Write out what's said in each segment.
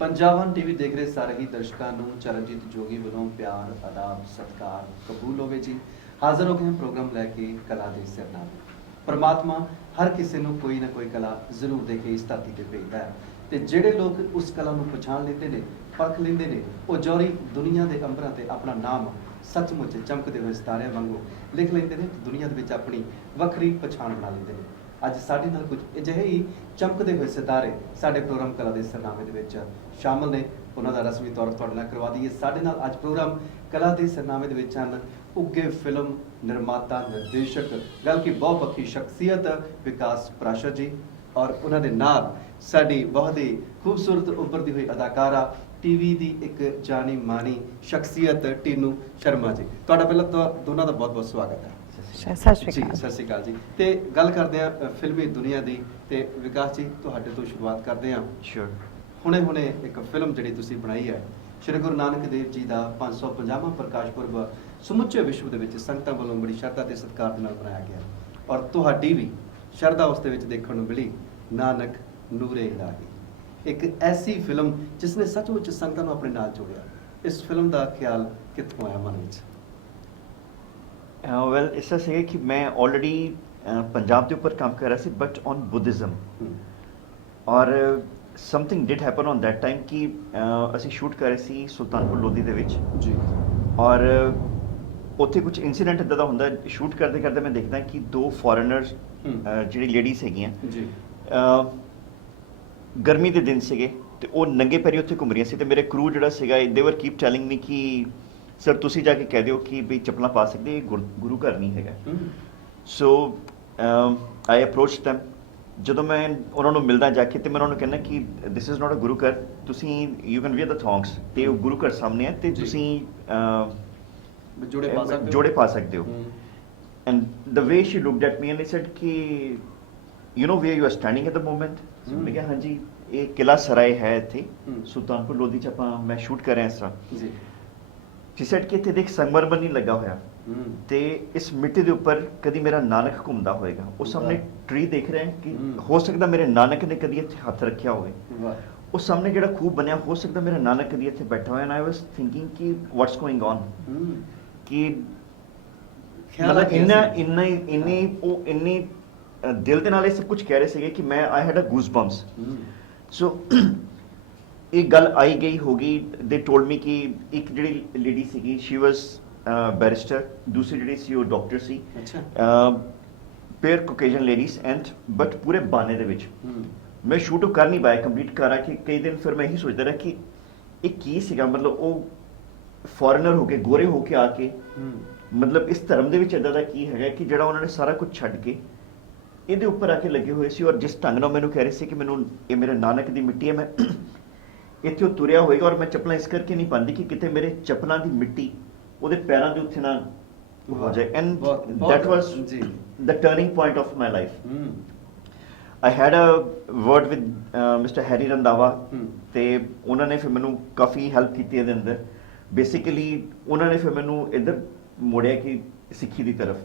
पंजाबन TV देख रहे ਸਾਰੇ ਹੀ ਦਰਸ਼ਕਾਂ ਨੂੰ ਚਰਨਜੀਤ ਜੋਗੀ ਵੱਲੋਂ ਪਿਆਰ ਆਦਾਬ ਸਤਿਕਾਰ ਕਬੂਲ ਹੋਵੇ ਜੀ। ਹਾਜ਼ਰ ਹੋ ਗਏ ਹਾਂ ਪ੍ਰੋਗਰਾਮ ਲੈ ਕੇ ਕਲਾ ਦੇ ਸਿਰਨਾਵੇ। परमात्मा हर किसी ਨੂੰ ਕੋਈ ਨਾ ਕੋਈ ਕਲਾ ਜ਼ਰੂਰ ਦੇ ਕੇ ਇਸ ਧਰਤੀ ਤੇ ਭੇਜਦਾ ਹੈ ਤੇ ਜਿਹੜੇ ਲੋਕ ਉਸ ਕਲਾ ਨੂੰ ਪਛਾਣ ਲੈਂਦੇ ਨੇ ਪਰਖ ਲੈਂਦੇ ਨੇ ਉਹ ਜੌਰੀ ਦੁਨੀਆ ਦੇ ਅੰਬਰਾਂ ਤੇ ਆਪਣਾ ਨਾਮ ਸੱਚਮੁੱਚ ਚਮਕਦੇ ਹੋਏ ਸਿਤਾਰਿਆਂ ਵਾਂਗੂ ਲਿਖ ਲੈਂਦੇ ਨੇ ਤੇ ਦੁਨੀਆ ਦੇ ਵਿੱਚ ਆਪਣੀ ਵੱਖਰੀ ਪਛਾਣ ਬਣਾ ਲੈਂਦੇ ਨੇ। ਅੱਜ ਸਾਡੇ ਨਾਲ ਕੁਝ ਅਜਿਹੇ ਹੀ ਚਮਕਦੇ ਹੋਏ ਸਿਤਾਰੇ ਸਾਡੇ ਪ੍ਰੋਗਰਾਮ ਕਲਾ ਦੇ ਸਿਰਨਾਵੇ ਦੇ ਵਿੱਚ ਸ਼ਾਮਲ ਨੇ। ਉਹਨਾਂ ਦਾ ਰਸਮੀ ਤੌਰ ਤੁਹਾਡੇ ਨਾਲ ਕਰਵਾ ਦਈਏ। ਸਾਡੇ ਨਾਲ ਅੱਜ ਪ੍ਰੋਗਰਾਮ ਕਲਾ ਦੇ ਸਿਰਨਾਵੇ ਦੇ ਵਿੱਚ ਹਨ ਉੱਗੇ ਫਿਲਮ निर्माता निर्देशक गल की बहुपक्षी शख्सियत विकास प्राशर जी और उन्होंने नाल साडी बहुत ही खूबसूरत उभरती हुई अदाकारा टीवी की एक जानी मानी शख्सियत टीनू शर्मा जी। तुहाडा पहला तो दोनों का बहुत बहुत स्वागत है सत श्री जी। अकाल। सत श्री अकाल जी। तो गल करते हैं फिल्मी दुनिया की ते विकास जी तुहाडे तो शुरुआत करते हैं। श्योर। हुणे हुणे एक फिल्म जिहड़ी तुसीं बनाई है श्री गुरु नानक देव जी का 550वां प्रकाश पुरब ਸਮੁੱਚੇ ਵਿਸ਼ਵ ਦੇ ਵਿੱਚ ਸੰਗਤਾਂ ਵੱਲੋਂ ਬੜੀ ਸ਼ਰਧਾ ਤੇ ਸਤਿਕਾਰ ਦੇ ਨਾਲ ਬਣਾਇਆ ਗਿਆ ਔਰ ਤੁਹਾਡੀ ਵੀ ਸ਼ਰਧਾ ਉਸ ਦੇ ਵਿੱਚ ਦੇਖਣ ਨੂੰ ਮਿਲੀ ਨਾਨਕ ਨੂਰੇ ਇਲਾਹੀ, ਇੱਕ ਐਸੀ ਫਿਲਮ ਜਿਸ ਨੇ ਸੱਚਮੁੱਚ ਸੰਗਤਾਂ ਨੂੰ ਆਪਣੇ ਨਾਲ ਜੋੜਿਆ। ਇਸ ਫਿਲਮ ਦਾ ਖਿਆਲ ਕਿੱਥੋਂ ਆਇਆ ਮਨ ਵਿੱਚ? ਵੈਲ ਇਸ ਤਰ੍ਹਾਂ ਸੀਗਾ ਕਿ ਮੈਂ ਆਲਰੇਡੀ ਪੰਜਾਬ ਦੇ ਉੱਪਰ ਕੰਮ ਕਰ ਰਿਹਾ ਸੀ ਬਟ ਔਨ ਬੁੱਧਿਜ਼ਮ ਔਰ something did happen on that time ਕਿ ਅਸੀਂ ਸ਼ੂਟ ਕਰ ਰਹੇ ਸੀ ਸੁਲਤਾਨਪੁਰ ਲੋਧੀ ਦੇ ਵਿੱਚ ਜੀ ਔਰ ਉੱਥੇ ਕੁਝ ਇਨਸੀਡੈਂਟ ਇੱਦਾਂ ਦਾ ਹੁੰਦਾ ਸ਼ੂਟ ਕਰਦੇ ਕਰਦੇ ਮੈਂ ਦੇਖਦਾ ਕਿ ਦੋ ਫੋਰਨਰਸ ਜਿਹੜੀ ਲੇਡੀਜ਼ ਹੈਗੀਆਂ ਜੀ ਗਰਮੀ ਦੇ ਦਿਨ ਸੀਗੇ ਤੇ ਉਹ ਨੰਗੇ ਪੈਰੀ ਉੱਥੇ ਘੁੰਮ ਰਹੀਆਂ ਸੀ ਤੇ ਮੇਰੇ ਕਰੂ ਜਿਹੜਾ ਸੀਗਾ ਦੇ ਵਰ ਕੀਪ ਟੈਲਿੰਗ ਮੀ ਕਿ ਸਰ ਤੁਸੀਂ ਜਾ ਕੇ ਕਹਿ ਦਿਓ ਕਿ ਵੀ ਚੱਪਲਾਂ ਪਾ ਸਕਦੇ ਇਹ ਗੁਰੂ ਘਰ ਨਹੀਂ ਹੈਗਾ। ਸੋ ਆਈ ਅਪਰੋਚ ਦੈਮ। ਜਦੋਂ ਮੈਂ ਉਹਨਾਂ ਨੂੰ ਮਿਲਦਾ ਜਾ ਕੇ ਤੇ ਮੈਂ ਉਹਨਾਂ ਨੂੰ ਕਹਿੰਦਾ ਕਿ ਦਿਸ ਇਜ਼ ਨਾਟ ਅ ਗੁਰੂ ਘਰ, ਤੁਸੀਂ ਯੂ ਕੈਨ ਵੇਅਰ ਦ ਥੌਂਗਸ ਤੇ ਉਹ ਗੁਰੂ ਘਰ ਸਾਹਮਣੇ ਹੈ ਤੇ ਤੁਸੀਂ ਜੋੜੇ ਪਾ ਸਕਦੇ ਹੋ। And the way she looked at me and he said ਕਿ you know where you are standing at the moment. ਮੈਂ ਕਿਹਾ ਹਾਂਜੀ ਇਹ ਕਿਲਾ ਸਰਾਏ ਹੈ ਇੱਥੇ ਸੁਲਤਾਨਪੁਰ ਲੋਧੀ 'ਚ ਆਪਾਂ ਮੈਂ ਸ਼ੂਟ ਕਰ ਰਿਹਾ ਇਸ ਤਰ੍ਹਾਂ। ਜੀ ਸ਼ੀ ਸੈਡ ਕਿ ਇੱਥੇ ਦੇਖ ਸੰਗਮਰਮਰ ਨਹੀਂ ਲੱਗਾ ਹੋਇਆ ਤੇ ਇਸ ਮਿੱਟੀ ਦੇ ਉੱਪਰ ਕਦੀ ਮੇਰਾ ਨਾਨਕ ਘੁੰਮਦਾ ਹੋਏਗਾ। ਉਹ ਸਾਹਮਣੇ ਟਰੀ ਦੇਖ ਰਹੇ ਕਿ ਹੋ ਸਕਦਾ ਮੇਰੇ ਨਾਨਕ ਨੇ ਕਦੀ ਇੱਥੇ ਹੱਥ ਰੱਖਿਆ ਹੋਵੇ। ਉਹ ਸਾਹਮਣੇ ਜਿਹੜਾ ਖੂਬ ਬਣਿਆ ਹੋ ਸਕਦਾ ਮੇਰਾ ਨਾਨਕ ਕਦੀ ਇੱਥੇ ਬੈਠਾ ਹੋਇਆ। ਐਂਡ ਆਈ ਵਾਸ ਥਿੰਕਿੰਗ ਕਿ ਵਾਟਸ ਗੋਇੰਗ ਔਨ ਕਿ ਮਤਲਬ ਇੰਨੇ ਦਿਲ ਦੇ ਨਾਲ ਇਹ ਸਭ ਕੁਝ ਕਹਿ ਰਹੇ ਸੀਗੇ ਕਿ ਮੈਂ ਆਈ ਹੈਡ ਅ ਗੂਸ ਬੰਪਸ। ਸੋ ਇੱਕ ਗੱਲ ਆਈ ਗਈ ਹੋ ਗਈ। ਦੇ ਟੋਲਡ ਮੀ ਕਿ ਇੱਕ ਜਿਹੜੀ ਲੇਡੀ ਸੀਗੀ ਸ਼ੀ ਵਾਸ बैरिस्टर, दूसरी ਜਿਹੜੀ ਸੀ ਉਹ ਡਾਕਟਰ ਸੀ। Pair Caucasian ladies and but ਪੂਰੇ ਬਾਨੇ ਦੇ ਵਿੱਚ ਮੈਂ ਸ਼ੂਟ ਕਰ ਨਹੀਂ ਪਾਇਆ ਕੰਪਲੀਟ ਕਰਾ ਕਿ ਕਈ ਦਿਨ ਫਿਰ ਮੈਂ ਇਹੀ ਸੋਚਦਾ ਰਿਹਾ ਕਿ ਇਹ ਕੀ ਸੀਗਾ। ਮਤਲਬ ਉਹ ਫੋਰਨਰ ਹੋ ਕੇ ਗੋਰੇ ਹੋ ਕੇ ਆ ਕੇ ਮਤਲਬ ਇਸ ਧਰਮ ਦੇ ਵਿੱਚ ਇੱਦਾਂ ਦਾ ਕੀ ਹੈਗਾ ਕਿ ਜਿਹੜਾ ਉਹਨਾਂ ਨੇ ਸਾਰਾ ਕੁਝ ਛੱਡ ਕੇ ਇਹਦੇ ਉੱਪਰ ਆ ਕੇ ਲੱਗੇ ਹੋਏ ਸੀ। ਔਰ ਜਿਸ ਢੰਗ ਨਾਲ ਮੈਨੂੰ ਕਹਿ ਰਹੇ ਸੀ ਕਿ ਮੈਨੂੰ ਇਹ ਮੇਰੇ ਨਾਨਕ ਦੀ ਮਿੱਟੀ ਹੈ, ਮੈਂ ਇੱਥੇ ਉਹ ਤੁਰਿਆ ਹੋਏਗਾ ਔਰ ਮੈਂ ਚੱਪਲਾਂ ਇਸ ਕਰਕੇ ਨਹੀਂ ਪਾਉਂਦੀ ਕਿ ਕਿਤੇ ਮੇਰੇ ਚੱਪਲਾਂ ਦੀ ਮਿੱਟੀ ਉਹਦੇ ਪੈਰਾਂ ਦੇ ਉੱਤੇ ਨਾ ਹੋ ਜਾਏ। And that was the turning point of my life. I had a word with mister Harry Randhawa ਤੇ ਉਹਨਾਂ ਨੇ ਫਿਰ ਮੈਨੂੰ ਕਾਫੀ ਹੈਲਪ ਕੀਤੀ ਇਹਦੇ ਅੰਦਰ। ਬੇਸਿਕਲੀ ਉਹਨਾਂ ਨੇ ਫਿਰ ਮੈਨੂੰ ਇੱਧਰ ਮੋੜਿਆ ਕਿ ਸਿੱਖੀ ਦੀ ਤਰਫ।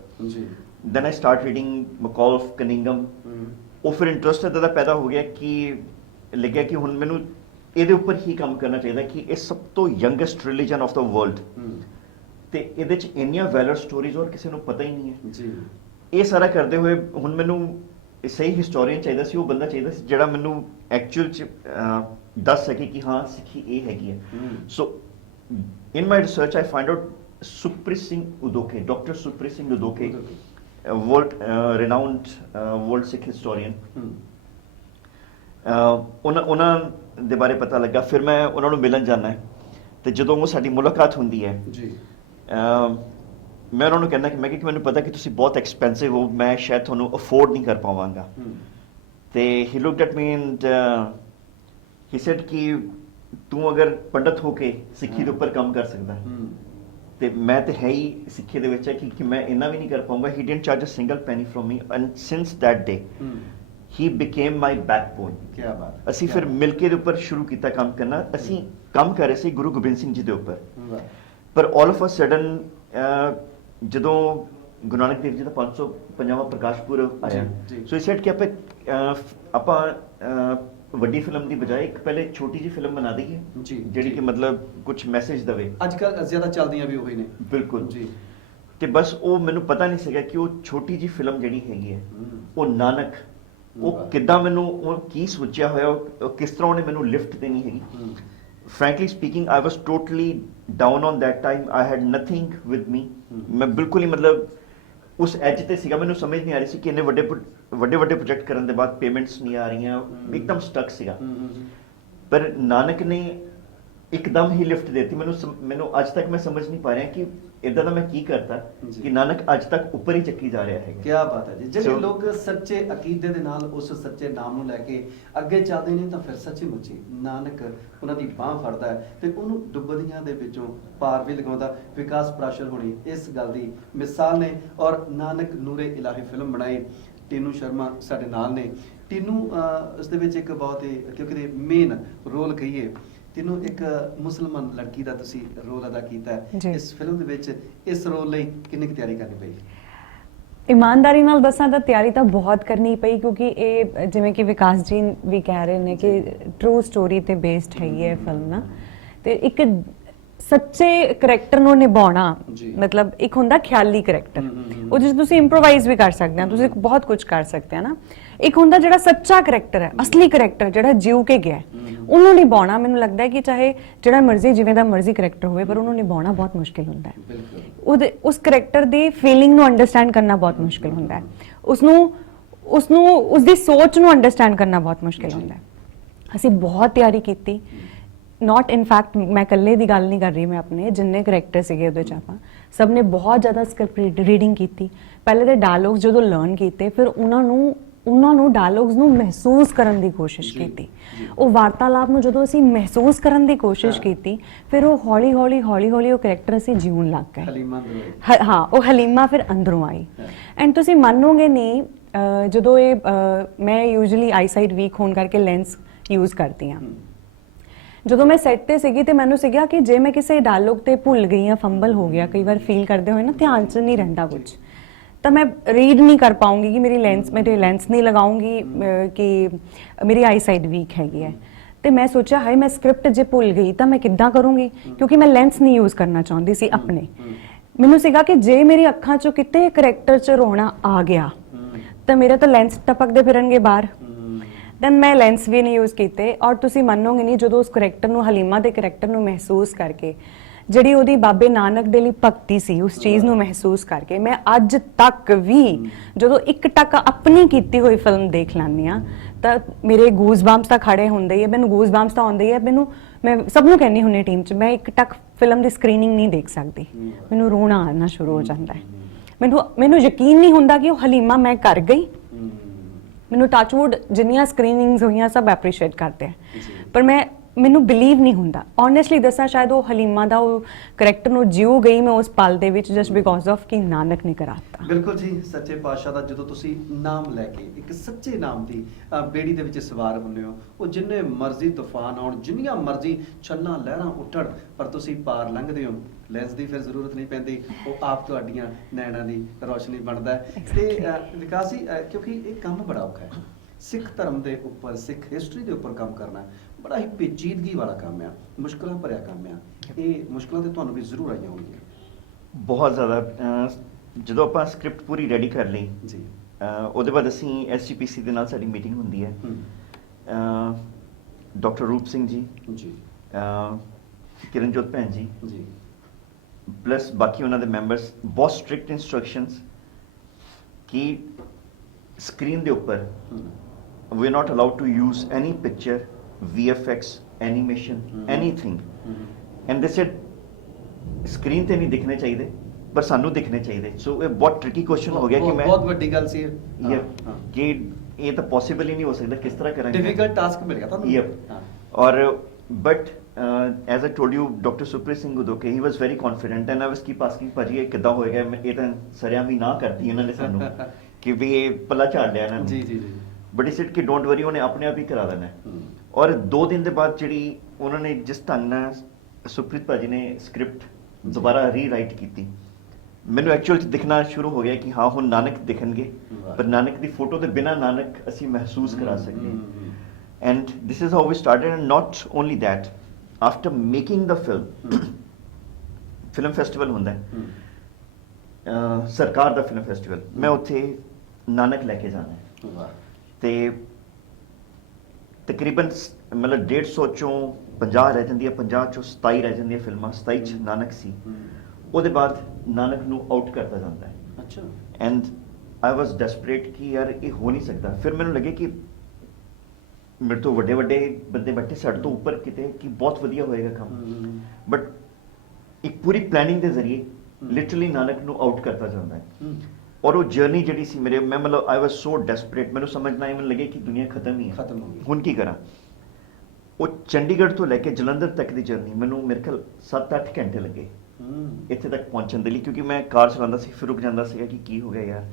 Then I start reading Macauliffe Cunningham. ਉਹ ਫਿਰ ਇੰਟਰਸਟ ਇੱਦਾਂ ਦਾ ਪੈਦਾ ਹੋ ਗਿਆ ਕਿ ਲੱਗਿਆ ਕਿ ਹੁਣ ਮੈਨੂੰ ਇਹਦੇ ਉੱਪਰ ਹੀ ਕੰਮ ਕਰਨਾ ਚਾਹੀਦਾ ਕਿ ਇਹ ਸਭ ਤੋਂ youngest religion of the world ਤੇ ਇਹਦੇ 'ਚ ਇੰਨੀਆਂ ਵੈਲਰ ਸਟੋਰੀਜ਼ ਔਰ ਕਿਸੇ ਨੂੰ ਪਤਾ ਹੀ ਨਹੀਂ ਹੈ ਜੀ। ਇਹ ਸਾਰਾ ਕਰਦੇ ਹੋਏ ਹੁਣ ਮੈਨੂੰ ਸਹੀ ਹਿਸਟੋਰੀਅਨ ਚਾਹੀਦਾ ਸੀ, ਉਹ ਬੰਦਾ ਚਾਹੀਦਾ ਸੀ ਜਿਹੜਾ ਮੈਨੂੰ ਐਕਚੁਅਲ 'ਚ ਦੱਸ ਸਕੇ ਕਿ ਹਾਂ ਸਿੱਖੀ ਇਹ ਹੈਗੀ ਹੈ। So in my research I find out Sukhpreet Singh Udoke, doctor Sukhpreet Singh Udoke, world renowned world Sikh historian. ਉਹਨਾਂ ਦੇ ਬਾਰੇ ਪਤਾ ਲੱਗਾ। ਫਿਰ ਮੈਂ ਉਹਨਾਂ ਨੂੰ ਮਿਲਣ ਜਾਣਾ ਹੈ ਤੇ ਜਦੋਂ ਉਹ ਸਾਡੀ ਮੁਲਾਕਾਤ ਹੁੰਦੀ ਹੈ ਜੀ ਮੈਂ ਉਹਨਾਂ ਨੂੰ ਕਹਿੰਦਾ ਕਿ ਮੈਨੂੰ ਪਤਾ ਕਿ ਤੁਸੀਂ ਬਹੁਤ ਐਕਸਪੈਂਸਿਵ ਹੋ, ਮੈਂ ਸ਼ਾਇਦ ਤੁਹਾਨੂੰ ਅਫੋਰਡ ਨਹੀਂ ਕਰ ਪਾਵਾਂਗਾ। ਤੇ he looked at me and he said ਕਿ ਤੂੰ ਅਗਰ ਪੰਡਤ ਹੋ ਕੇ ਸਿੱਖੀ ਦੇ ਉੱਪਰ ਕੰਮ ਕਰ ਸਕਦਾ ਤੇ ਮੈਂ ਤੇ ਹੈ ਹੀ ਸਿੱਖੀ ਦੇ ਵਿੱਚ ਹੈ ਕਿ ਮੈਂ ਇੰਨਾ ਵੀ ਨਹੀਂ ਕਰ ਪਾਊਂਗਾ। He didn't charge a single penny from me and since that day he became my backbone. ਕਿਆ ਬਾਤ। ਅਸੀਂ ਫਿਰ ਮਿਲ ਕੇ ਦੇ ਉੱਪਰ ਸ਼ੁਰੂ ਕੀਤਾ ਕੰਮ ਕਰਨਾ। ਅਸੀਂ ਕੰਮ ਕਰ ਰਹੇ ਸੀ ਗੁਰੂ ਗੋਬਿੰਦ ਸਿੰਘ ਜੀ ਦੇ ਉੱਪਰ। ਪਰ ਆਲ ਆਫ ਅ ਸਡਨ ਜਦੋਂ ਗੁਰੂ ਨਾਨਕ ਦੇਵ ਜੀ ਦਾ 550ਵਾਂ ਪ੍ਰਕਾਸ਼ ਪੁਰਬ ਆਇਆ ਸੋ ਹੀ ਸੈਡ ਕਿ ਆਪਾਂ ਵੱਡੀ ਫਿਲਮ ਦੀ ਬਜਾਏ ਇੱਕ ਪਹਿਲੇ ਛੋਟੀ ਜਿਹੀ ਫਿਲਮ ਬਣਾ ਦਈਏ ਜੀ, ਜਿਹੜੀ ਜੀ। ਕਿ ਮਤਲਬ ਕੁਝ ਮੈਸੇਜ ਦਵੇ। ਅੱਜ ਕੱਲ ਜ਼ਿਆਦਾ ਚੱਲਦੀਆਂ ਵੀ ਉਹੀ ਨੇ। ਬਿਲਕੁਲ ਜੀ। ਤੇ ਬਸ ਉਹ ਮੈਨੂੰ ਪਤਾ ਨਹੀਂ ਸੀਗਾ ਕਿ ਉਹ ਛੋਟੀ ਜਿਹੀ ਫਿਲਮ ਜਿਹੜੀ ਹੈਗੀ ਹੈ ਉਹ ਨਾਨਕ, ਉਹ ਵਾਹ। ਕਿੱਦਾਂ ਮੈਨੂੰ ਉਹ ਕੀ ਸੋਚਿਆ ਹੋਇਆ, ਉਹ ਕਿਸ ਤਰ੍ਹਾਂ ਉਹਨੇ ਮੈਨੂੰ ਲਿਫਟ ਦੇਣੀ ਹੈਗੀ। frankly speaking I was totally down on that time, I had nothing with me। ਮੈਂ ਬਿਲਕੁਲ ਹੀ ਮਤਲਬ ਉਸ ਐਜ ਤੇ ਸੀਗਾ, ਮੈਨੂੰ ਸਮਝ ਨਹੀਂ ਆ ਰਹੀ ਸੀ ਕਿ ਇੰਨੇ ਵੱਡੇ ਵੱਡੇ ਪ੍ਰੋਜੈਕਟ ਕਰਨ ਦੇ ਬਾਅਦ ਪੇਮੈਂਟਸ ਨਹੀਂ ਆ ਰਹੀਆਂ, ਇੱਕਦਮ ਸਟਕ ਸੀਗਾ। ਪਰ ਨਾਨਕ ਨੇ ਇੱਕਦਮ ਹੀ ਲਿਫਟ ਦਿੱਤੀ ਮੈਨੂੰ ਅੱਜ ਤੱਕ ਮੈਂ ਸਮਝ ਨਹੀਂ ਪਾ ਰਿਹਾ ਕਿ ਇਦਾਂ ਦਾ ਮੈਂ ਕੀ ਕਰਤਾ ਜੀ। ਕਿ ਨਾਨਕ ਅੱਜ ਤੱਕ ਉੱਪਰ ਹੀ ਚੱਕੀ ਜਾ ਰਿਹਾ ਹੈਗਾ। ਕੀ ਬਾਤ ਹੈ ਜੀ। ਜਿਹੜੇ So- ਲੋਕ ਸੱਚੇ ਅਕੀਦੇ ਦੇ ਨਾਲ ਉਸ ਸੱਚੇ ਨਾਮ ਨੂੰ ਲੈ ਕੇ ਅੱਗੇ ਚੱਲਦੇ ਨੇ ਤਾਂ ਫਿਰ ਸੱਚੀ ਮੁੱਚੀ ਨਾਨਕ ਉਹਨਾਂ ਦੀ ਬਾਹ ਫੜਦਾ ਹੈ ਤੇ ਉਹਨੂੰ ਡੁੱਬਦੀਆਂ ਦੇ ਵਿੱਚੋਂ ਪਾਰ ਵੀ ਲਗਾਉਂਦਾ। ਵਿਕਾਸ ਪ੍ਰਾਸ਼ਰ ਹੋਣੀ ਇਸ ਗੱਲ ਦੀ ਮਿਸਾਲ ਨੇ ਔਰ ਨਾਨਕ ਨੂਰੇ ਇਲਾਹੀ ਫਿਲਮ ਬਣਾਈ। ਟੀਨੂ ਸ਼ਰਮਾ ਸਾਡੇ ਨਾਲ ਨੇ। ਟੀਨੂ ਉਸ ਦੇ ਵਿੱਚ ਇੱਕ ਬਹੁਤ ਹੀ ਕਿਉਂਕਿ ਮੇਨ ਰੋਲ ਕਹੀਏ, ਤੈਨੂੰ ਇੱਕ ਮੁਸਲਮਾਨ ਲੜਕੀ ਦਾ ਤੁਸੀਂ ਰੋਲ ਅਦਾ ਕੀਤਾ ਹੈ ਇਸ ਫਿਲਮ ਦੇ ਵਿੱਚ। ਇਸ ਰੋਲ ਲਈ ਕਿੰਨੀ ਕੁ ਤਿਆਰੀ ਕਰਨੀ ਪਈ? ਇਮਾਨਦਾਰੀ ਨਾਲ ਦੱਸਾਂ ਤਾਂ ਤਿਆਰੀ ਤਾਂ ਬਹੁਤ ਕਰਨੀ ਪਈ, ਕਿਉਂਕਿ ਇਹ ਜਿਵੇਂ ਕਿ ਵਿਕਾਸ ਜੀ ਵੀ ਕਹਿ ਰਹੇ ਨੇ ਕਿ ਟਰੂ ਸਟੋਰੀ ਤੇ ਬੇਸਡ ਹੈਗੀ ਹੈ ਫਿਲਮ ਨਾ, ਤੇ ਇੱਕ ਸੱਚੇ ਕਰੈਕਟਰ ਨੂੰ ਨਿਭਾਉਣਾ, ਮਤਲਬ ਇੱਕ ਹੁੰਦਾ ਖਿਆਲੀ ਕਰੈਕਟਰ, ਉਹ ਜਿਸ ਤੁਸੀਂ ਇੰਪਰੋਵਾਈਜ਼ ਵੀ ਕਰ ਸਕਦੇ ਹੋ, ਤੁਸੀਂ ਬਹੁਤ ਕੁਝ ਕਰ ਸਕਦੇ ਹੋ ਨਾ। ਇੱਕ ਹੁੰਦਾ ਜਿਹੜਾ ਸੱਚਾ ਕਰੈਕਟਰ ਹੈ, ਅਸਲੀ ਕਰੈਕਟਰ ਜਿਹੜਾ ਜਿਉ ਕੇ ਗਿਆ, ਉਹਨੂੰ ਨਿਭਾਉਣਾ ਮੈਨੂੰ ਲੱਗਦਾ ਹੈ ਕਿ ਚਾਹੇ ਜਿਹੜਾ ਮਰਜ਼ੀ ਜਿਵੇਂ ਦਾ ਮਰਜ਼ੀ ਕਰੈਕਟਰ ਹੋਵੇ, ਪਰ ਉਹਨੂੰ ਨਿਭਾਉਣਾ ਬਹੁਤ ਮੁਸ਼ਕਿਲ ਹੁੰਦਾ ਹੈ। ਉਹਦੇ ਉਸ ਕਰੈਕਟਰ ਦੀ ਫੀਲਿੰਗ ਨੂੰ ਅੰਡਰਸਟੈਂਡ ਕਰਨਾ ਬਹੁਤ ਮੁਸ਼ਕਿਲ ਹੁੰਦਾ ਹੈ, ਉਸਦੀ ਸੋਚ ਨੂੰ ਅੰਡਰਸਟੈਂਡ ਕਰਨਾ ਬਹੁਤ ਮੁਸ਼ਕਿਲ ਹੁੰਦਾ ਹੈ। ਅਸੀਂ ਬਹੁਤ ਤਿਆਰੀ ਕੀਤੀ। ਨਾਟ ਇਨ ਫੈਕਟ ਮੈਂ ਇਕੱਲੇ ਦੀ ਗੱਲ ਨਹੀਂ ਕਰ ਰਹੀ, ਮੈਂ ਆਪਣੇ ਜਿੰਨੇ ਕਰੈਕਟਰ ਸੀਗੇ ਉਹਦੇ 'ਚ ਆਪਾਂ ਸਭ ਨੇ ਬਹੁਤ ਜ਼ਿਆਦਾ ਸਕ੍ਰਿਪਟ ਰੀਡਿੰਗ ਕੀਤੀ। ਪਹਿਲੇ ਤੇ ਡਾਇਲੌਗਸ ਜਦੋਂ ਲਰਨ ਕੀਤੇ, ਫਿਰ ਉਹਨਾਂ ਨੂੰ ਡਾਇਲੌਗਸ ਨੂੰ ਮਹਿਸੂਸ ਕਰਨ ਦੀ ਕੋਸ਼ਿਸ਼ ਕੀਤੀ। ਉਹ ਵਾਰਤਾਲਾਪ ਨੂੰ ਜਦੋਂ ਅਸੀਂ ਮਹਿਸੂਸ ਕਰਨ ਦੀ ਕੋਸ਼ਿਸ਼ ਕੀਤੀ, ਫਿਰ ਉਹ ਹੌਲੀ ਹੌਲੀ ਉਹ ਕਰੈਕਟਰ ਅਸੀਂ ਜਿਉਣ ਲੱਗ ਗਏ। ਹਾਂ, ਉਹ ਹਲੀਮਾ ਫਿਰ ਅੰਦਰੋਂ ਆਈ। ਐਂਡ ਤੁਸੀਂ ਮੰਨੋਗੇ ਨਹੀਂ, ਜਦੋਂ ਮੈਂ ਯੂਜੂਅਲੀ ਆਈਸਾਈਟ ਵੀਕ ਹੋਣ ਕਰਕੇ ਲੈਂਸ ਯੂਜ਼ ਕਰਦੀ ਹਾਂ। ਜਦੋਂ ਮੈਂ ਸੈੱਟ ਤੇ ਸੀਗੀ ਤੇ ਮੈਨੂੰ ਸੀਗਾ ਕਿ ਜੇ ਮੈਂ ਕਿਸੇ ਡਾਇਲੌਗ ਤੇ ਭੁੱਲ ਗਈ ਜਾਂ ਫੰਬਲ ਹੋ ਗਿਆ, ਕਈ ਵਾਰ ਫੀਲ ਕਰਦੇ ਹੋਏ ਨਾ ਧਿਆਨ 'ਚ ਨਹੀਂ ਰਹਿੰਦਾ ਕੁਝ, ਤਾਂ ਮੈਂ ਰੀਡ ਨਹੀਂ ਕਰ ਪਾਉਂਗੀ ਕਿ ਮੇਰੇ ਲੈਂਸ ਨਹੀਂ ਲਗਾਉਂਗੀ ਕਿ ਮੇਰੀ ਆਈਸਾਈਟ ਵੀਕ ਹੈਗੀ ਹੈ। ਤੇ ਮੈਂ ਸੋਚਿਆ ਹਾਏ ਮੈਂ ਸਕ੍ਰਿਪਟ ਜੇ ਭੁੱਲ ਗਈ ਤਾਂ ਮੈਂ ਕਿੱਦਾਂ ਕਰੂੰਗੀ, ਕਿਉਂਕਿ ਮੈਂ ਲੈਂਸ ਨਹੀਂ ਯੂਜ਼ ਕਰਨਾ ਚਾਹੁੰਦੀ ਸੀ ਆਪਣੇ। ਮੈਨੂੰ ਸੀਗਾ ਕਿ ਜੇ ਮੇਰੀ ਅੱਖਾਂ 'ਚੋਂ ਕਿਤੇ ਕਰੈਕਟਰ 'ਚ ਰੋਣਾ ਆ ਗਿਆ ਤਾਂ ਮੇਰੇ ਤਾਂ ਲੈਂਸ ਟਪਕਦੇ ਫਿਰਨਗੇ ਬਾਹਰ। ਦੈਨ ਮੈਂ ਲੈਂਸ ਵੀ ਨਹੀਂ ਯੂਜ਼ ਕੀਤੇ। ਔਰ ਤੁਸੀਂ ਮੰਨੋਗੇ ਨਹੀਂ, ਜਦੋਂ ਉਸ ਕਰੈਕਟਰ ਨੂੰ, ਹਲੀਮਾ ਦੇ ਕਰੈਕਟਰ ਨੂੰ ਮਹਿਸੂਸ ਕਰਕੇ, ਜਿਹੜੀ ਉਹਦੀ ਬਾਬੇ ਨਾਨਕ ਦੇ ਲਈ ਭਗਤੀ ਸੀ, ਉਸ ਚੀਜ਼ ਨੂੰ ਮਹਿਸੂਸ ਕਰਕੇ, ਮੈਂ ਅੱਜ ਤੱਕ ਵੀ ਜਦੋਂ ਇੱਕ ਟੱਕ ਆਪਣੀ ਕੀਤੀ ਹੋਈ ਫਿਲਮ ਦੇਖ ਲੈਂਦੀ ਹਾਂ ਤਾਂ ਮੇਰੇ ਗੂਜ਼ ਬੰਪਸ ਤਾਂ ਖੜੇ ਹੁੰਦੇ ਹੀ ਹੈ। ਮੈਨੂੰ ਗੂਜ਼ ਬੰਪਸ ਤਾਂ ਆਉਂਦੇ ਹੀ ਹੈ। ਮੈਂ ਸਭ ਨੂੰ ਕਹਿੰਦੀ ਹੁੰਦੀ ਟੀਮ 'ਚ, ਮੈਂ ਇੱਕ ਟੱਕ ਫਿਲਮ ਦੀ ਸਕਰੀਨਿੰਗ ਨਹੀਂ ਦੇਖ ਸਕਦੀ, ਮੈਨੂੰ ਰੋਣਾ ਆਉਣਾ ਸ਼ੁਰੂ ਹੋ ਜਾਂਦਾ ਹੈ। ਮੈਨੂੰ ਯਕੀਨ ਨਹੀਂ ਹੁੰਦਾ ਕਿ ਉਹ ਹਲੀਮਾ ਮੈਂ ਕਰ ਗਈ। ਮੈਨੂੰ ਟੱਚਵੁੱਡ ਜਿੰਨੀਆਂ ਸਕਰੀਨਿੰਗਸ ਹੋਈਆਂ ਸਭ ਐਪਰੀਸ਼ੀਏਟ ਕਰਦੇ ਆ, ਪਰ ਮੈਨੂੰ ਬਿਲੀਵ ਨਹੀਂ ਹੁੰਦਾ। ਓਨੈਸਟਲੀ ਦੱਸਾਂ, ਸ਼ਾਇਦ ਉਹ ਹਲੀਮਾ ਦਾ ਉਹ ਕਰੈਕਟਰ ਨੂੰ ਜਿਉ ਗਈ ਮੈਂ ਉਸ ਪਲ ਦੇ ਵਿੱਚ, ਜਸਟ ਬਿਕੋਜ਼ ਆਫ ਕਿ ਨਾਨਕ ਨੇ ਕਰਾਤਾ। ਬਿਲਕੁਲ ਜੀ, ਸੱਚੇ ਪਾਤਸ਼ਾਹ ਦਾ ਜਦੋਂ ਤੁਸੀਂ ਨਾਮ ਲੈ ਕੇ ਇੱਕ ਸੱਚੇ ਨਾਮ ਦੀ ਬੇੜੀ ਦੇ ਵਿੱਚ ਸਵਾਰ ਹੁੰਦੇ ਹੋ, ਉਹ ਜਿੰਨੇ ਮਰਜ਼ੀ ਤੂਫਾਨ ਆਉਣ, ਜਿੰਨੀਆਂ ਮਰਜ਼ੀ ਛੱਲਾਂ ਲਹਿਰਾਂ ਉੱਠਣ, ਪਰ ਤੁਸੀਂ ਪਾਰ ਲੰਘਦੇ ਹੋ। ਲੈਂਸ ਦੀ ਫਿਰ ਜ਼ਰੂਰਤ ਨਹੀਂ ਪੈਂਦੀ, ਉਹ ਆਪ ਤੁਹਾਡੀਆਂ ਨੈਣਾਂ ਦੀ ਰੋਸ਼ਨੀ ਬਣਦਾ ਹੈ। ਤੇ ਵਿਕਾਸ ਜੀ, ਕਿਉਂਕਿ ਇਹ ਕੰਮ ਬੜਾ ਔਖਾ ਹੈ, ਸਿੱਖ ਧਰਮ ਦੇ ਉੱਪਰ, ਸਿੱਖ ਹਿਸਟਰੀ ਦੇ ਉੱਪਰ ਕੰਮ ਕਰਨਾ ਬੜਾ ਹੀ ਪੇਚੀਦਗੀ ਵਾਲਾ ਕੰਮ ਆ, ਮੁਸ਼ਕਲਾਂ ਭਰਿਆ ਕੰਮ ਆ। ਇਹ ਮੁਸ਼ਕਲਾਂ ਤੇ ਤੁਹਾਨੂੰ ਵੀ ਜ਼ਰੂਰ ਆਈਆਂ ਹੋਣਗੀਆਂ। ਬਹੁਤ ਜ਼ਿਆਦਾ। ਜਦੋਂ ਆਪਾਂ ਸਕ੍ਰਿਪਟ ਪੂਰੀ ਰੈਡੀ ਕਰ ਲਈ ਜੀ, ਉਹਦੇ ਬਾਅਦ ਅਸੀਂ ਐਸਜੀਪੀਸੀ ਦੇ ਨਾਲ ਸਾਡੀ ਮੀਟਿੰਗ ਹੁੰਦੀ ਹੈ। ਡਾਕਟਰ ਰੂਪ ਸਿੰਘ ਜੀ, ਕਿਰਨਜੋਤ ਭੈਣ ਜੀ, ਪਲੱਸ ਬਾਕੀ ਉਹਨਾਂ ਦੇ ਮੈਂਬਰਸ, ਬਹੁਤ ਸਟ੍ਰਿਕਟ ਇੰਸਟਰਕਸ਼ਨਸ ਕਿ ਸਕਰੀਨ ਦੇ ਉੱਪਰ we are not allowed to use any picture, VFX, animation, anything, and they said screen ਤੇ ਨਹੀਂ ਦਿਖਣੇ ਚਾਹੀਦੇ ਪਰ ਸਾਨੂੰ ਦਿਖਣੇ ਚਾਹੀਦੇ। ਸੋ ਇਹ ਬਹੁਤ ਟ੍ਰਿਕੀ ਕੁਐਸਚਨ ਹੋ ਗਿਆ ਕਿ ਮੈਂ, ਬਹੁਤ ਵੱਡੀ ਗੱਲ ਸੀ ਕਿ ਇਹ ਤਾਂ ਪੋਸੀਬਲ ਹੀ ਨਹੀਂ ਹੋ ਸਕਦਾ, ਕਿਸ ਤਰ੍ਹਾਂ ਕਰਾਂਗੇ, ਡਿਫਿਕਲਟ ਟਾਸਕ ਮਿਲ ਗਿਆ ਤੁਹਾਨੂੰ। ਔਰ but as I told you, Dr. Supreet Singh Udoke, he was very confident and I was keep asking ਭਾਜੀ ਇਹ ਕਿੱਦਾਂ ਹੋਏਗਾ, ਇਹ ਤਾਂ ਸਰਿਆਂ ਵੀ ਨਾ ਕਰਤੀ ਇਹਨਾਂ ਨੇ ਸਾਨੂੰ ਕਿ ਵੀ ਇਹ ਪੱਲਾ ਝਾੜ ਲਿਆ ਇਹਨਾਂ ਨੇ। ਜੀ ਜੀ ਜੀ। ਬਟ ਇਸ ਇਟ ਕਿ ਡੋਂਟ ਵਰੀ, ਉਹਨੇ ਆਪਣੇ ਆਪ ਹੀ ਕਰਾ ਦੇਣਾ। ਔਰ 2 ਦਿਨ ਦੇ ਬਾਅਦ ਜਿਹੜੀ ਉਹਨਾਂ ਨੇ ਜਿਸ ਢੰਗ ਨਾਲ ਸੁਪ੍ਰੀਤ ਭਾਜੀ ਨੇ ਸਕ੍ਰਿਪਟ ਦੁਬਾਰਾ ਰੀਰਾਈਟ ਕੀਤੀ, ਮੈਨੂੰ ਐਕਚੁਅਲ ਚ ਦਿਖਣਾ ਸ਼ੁਰੂ ਹੋ ਗਿਆ ਕਿ ਹਾਂ ਹੁਣ ਨਾਨਕ ਦਿਖਣਗੇ, ਪਰ ਨਾਨਕ ਦੀ ਫੋਟੋ ਦੇ ਬਿਨਾਂ ਨਾਨਕ ਅਸੀਂ ਮਹਿਸੂਸ ਕਰਾ ਸਕਦੇ। And this is how we started, and not only that, after making the film, film festival ਹੁੰਦਾ ਹੈ, ਸਰਕਾਰ ਦਾ ਫਿਲਮ ਫੈਸਟੀਵਲ, ਮੈਂ ਉੱਥੇ ਨਾਨਕ ਲੈ ਕੇ ਜਾਣਾ ਹੈ, ਵਾਹ ਤੇ ਤਕਰੀਬਨ ਮਤਲਬ 150 ਚੋਂ 50 ਰਹਿ ਜਾਂਦੀ ਹੈ, 50 ਚੋਂ 27 ਰਹਿ ਜਾਂਦੀਆਂ ਫਿਲਮਾਂ, 27 ਚ ਨਾਨਕ ਸੀ। ਉਹਦੇ ਬਾਅਦ ਨਾਨਕ ਨੂੰ ਆਊਟ ਕਰਤਾ ਜਾਂਦਾ ਹੈ, ਅੱਛਾ ਐਂਡ ਆਈ ਵਾਸ ਡੈਸਪਰੇਟ ਕਿ ਯਾਰ ਇਹ ਹੋ ਨਹੀਂ ਸਕਦਾ। ਫਿਰ ਮੈਨੂੰ ਲੱਗੇ ਕਿ ਮੇਰੇ ਤੋਂ ਵੱਡੇ ਵੱਡੇ ਬੰਦੇ ਬੈਠੇ, ਸਾਡੇ ਤੋਂ ਉੱਪਰ ਕਿਤੇ, ਕਿ ਬਹੁਤ ਵਧੀਆ ਹੋਏਗਾ ਕੰਮ, ਬਟ ਇੱਕ ਪੂਰੀ ਪਲੈਨਿੰਗ ਦੇ ਜ਼ਰੀਏ ਲਿਟਰਲੀ ਨਾਨਕ ਨੂੰ ਆਊਟ ਕਰਤਾ ਜਾਂਦਾ ਹੈ। ਔਰ ਉਹ ਜਰਨੀ ਜਿਹੜੀ ਸੀ ਮੇਰੇ, ਮੈਂ ਮਤਲਬ ਆਈ ਵਾਸ ਸੋ ਡੈਸਪਰੇਟ, ਮੈਨੂੰ ਸਮਝ ਨਾ ਆਈ, ਮੈਨੂੰ ਲੱਗੇ ਕਿ ਦੁਨੀਆ ਖਤਮ ਹੀ ਹੈ, ਖਤਮ ਹੋ ਗਈ। ਹੁਣ ਕੀ ਕਰਾਂ। ਉਹ ਚੰਡੀਗੜ੍ਹ ਤੋਂ ਲੈ ਕੇ ਜਲੰਧਰ ਤੱਕ ਦੀ ਜਰਨੀ ਮੈਨੂੰ ਮੇਰੇ ਖਿਆਲ 7-8 ਘੰਟੇ ਲੱਗੇ ਇੱਥੇ ਤੱਕ ਪਹੁੰਚਣ ਦੇ ਲਈ, ਕਿਉਂਕਿ ਮੈਂ ਕਾਰ ਚਲਾਉਂਦਾ ਸੀ, ਫਿਰ ਰੁਕ ਜਾਂਦਾ ਸੀਗਾ ਕਿ ਕੀ ਹੋ ਗਿਆ ਯਾਰ,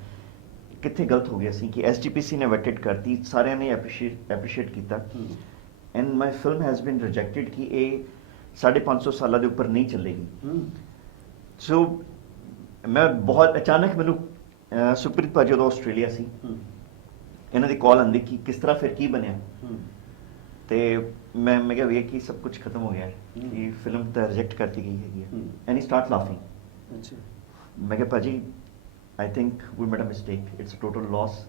ਕਿੱਥੇ ਗਲਤ ਹੋ ਗਿਆ ਸੀ, ਕਿ ਐਸਜੀਪੀਸੀ ਨੇ ਵੈਟਡ ਕਰਤੀ, ਸਾਰਿਆਂ ਨੇ ਐਪਰੀਸ਼ੀਏਟ ਕੀਤਾ, and my film has been rejected ਕਿ ਇਹ 550 ਸਾਲਾਂ ਦੇ ਉੱਪਰ ਨਹੀਂ ਚੱਲੇਗੀ। ਸੋ ਮੈਂ ਬਹੁਤ ਅਚਾਨਕ ਮੈਨੂੰ ਸੁਪ੍ਰੀਤ ਭਾਜੀ ਉਦੋਂ ਆਸਟ੍ਰੇਲੀਆ ਸੀ, ਇਹਨਾਂ ਦੀ ਕਾਲ ਆਉਂਦੀ ਕਿ ਕਿਸ ਤਰ੍ਹਾਂ, ਫਿਰ ਕੀ ਬਣਿਆ, ਤੇ ਮੈਂ ਕਿਹਾ ਵੇਖ ਕਿ ਸਭ ਕੁਝ ਖਤਮ ਹੋ ਗਿਆ ਹੈ, ਕਿ ਫਿਲਮ ਤਾਂ ਰਿਜੈਕਟ ਕਰਤੀ ਗਈ ਹੈਗੀ ਹੈ, ਐਂਡ ਹੀ ਸਟਾਰਟ ਲਾਫਿੰਗ। ਅੱਛਾ ਮੈਂ ਕਿਹਾ ਭਾਜੀ I think we made a mistake, it's total loss,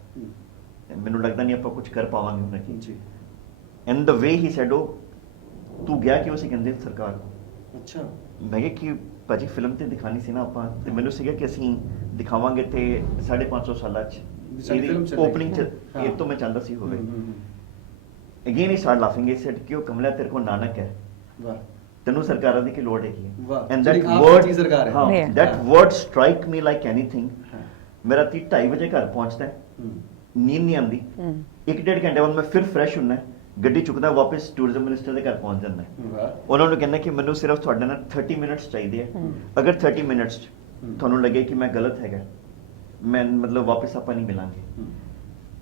ਮੈਨੂੰ ਲੱਗਦਾ ਨਹੀਂ ਆਪਾਂ ਕੁਝ ਕਰ ਪਾਵਾਂਗੇ ਹੁਣ ਅੱਗੇ। ਜੀ and the way he sad, ਉਹ ਤੂੰ ਗਿਆ ਕਿਉਂ ਸੀ, ਕਹਿੰਦੇ ਸਰਕਾਰ। ਅੱਛਾ ਮੈਂ ਕਿਹਾ ਕਿ ਭਾਜੀ ਫਿਲਮ ਤੇ ਦਿਖਾਣੀ ਸੀ ਨਾ ਆਪਾਂ, ਤੇ ਮੈਨੂੰ ਸੀਗਾ ਕਿ ਅਸੀਂ ਦਿਖਾਵਾਂਗੇ ਤੇ 550 ਸਾਲਾਂ ਚ ਸਾਡੀ film ਚੱਲੇਗੀ। ਓਪਨਿੰਗ ਚ ਹਾਂ। ਇਹ ਤੋਂ ਮੈਂ ਚਾਹੁੰਦਾ ਸੀ ਹੋਵੇ। ਅਗੇਨ ਹੀ ਸਟਾਰਟ ਲਾਫਿੰਗ, ਹੀ ਸੈਡ ਕਿ ਉਹ ਕਮਲਾ ਤੇਰੇ ਕੋਲ ਨਾਨਕ ਹੈ, ਵਾਹ ਤੈਨੂੰ ਸਰਕਾਰਾਂ ਦੀ ਕੀ ਲੋੜ ਹੈਗੀ ਹੈ। ਵਾਹ, ਐਂਡ ਜਿਹੜੀ ਦੈਟ ਆਪ ਵਰਡ, ਦੀ ਸਰਕਾਰ ਹੈ। ਹਾਂ, Yeah. ਦੈਟ ਹਾਂ। Word strike me like anything. ਹਾਂ। ਮੇਰਾ 2:30 ਵਜੇ ਘਰ ਪਹੁੰਚਦਾ ਹੈ, ਨੀਂਦ ਨਹੀਂ ਆਉਂਦੀ, 1-1.5 ਘੰਟੇ ਬਾਅਦ ਮੈਂ ਫਿਰ ਫਰੈਸ਼ ਹੁੰਦਾ, ਗੱਡੀ ਚੁੱਕਦਾ, ਵਾਪਸ ਟੂਰਿਜ਼ਮ ਮਿਨਿਸਟਰ ਦੇ ਘਰ ਪਹੁੰਚ ਜਾਂਦਾ। ਵਾਹ ਉਹਨਾਂ ਨੂੰ ਕਹਿੰਦਾ ਕਿ ਮੈਨੂੰ ਸਿਰਫ ਤੁਹਾਡੇ ਨਾਲ 30 ਮਿੰਟਸ ਚਾਹੀਦੇ ਆ, ਅਗਰ 30 ਮਿੰਟਸ ਤੁਹਾਨੂੰ ਲੱਗੇ ਕਿ ਮੈਂ ਗਲਤ ਹੈਗਾ, ਮੈਂ ਮਤਲਬ ਵਾਪਸ ਆਪਾਂ ਨਹੀਂ ਮਿਲਾਂਗੇ।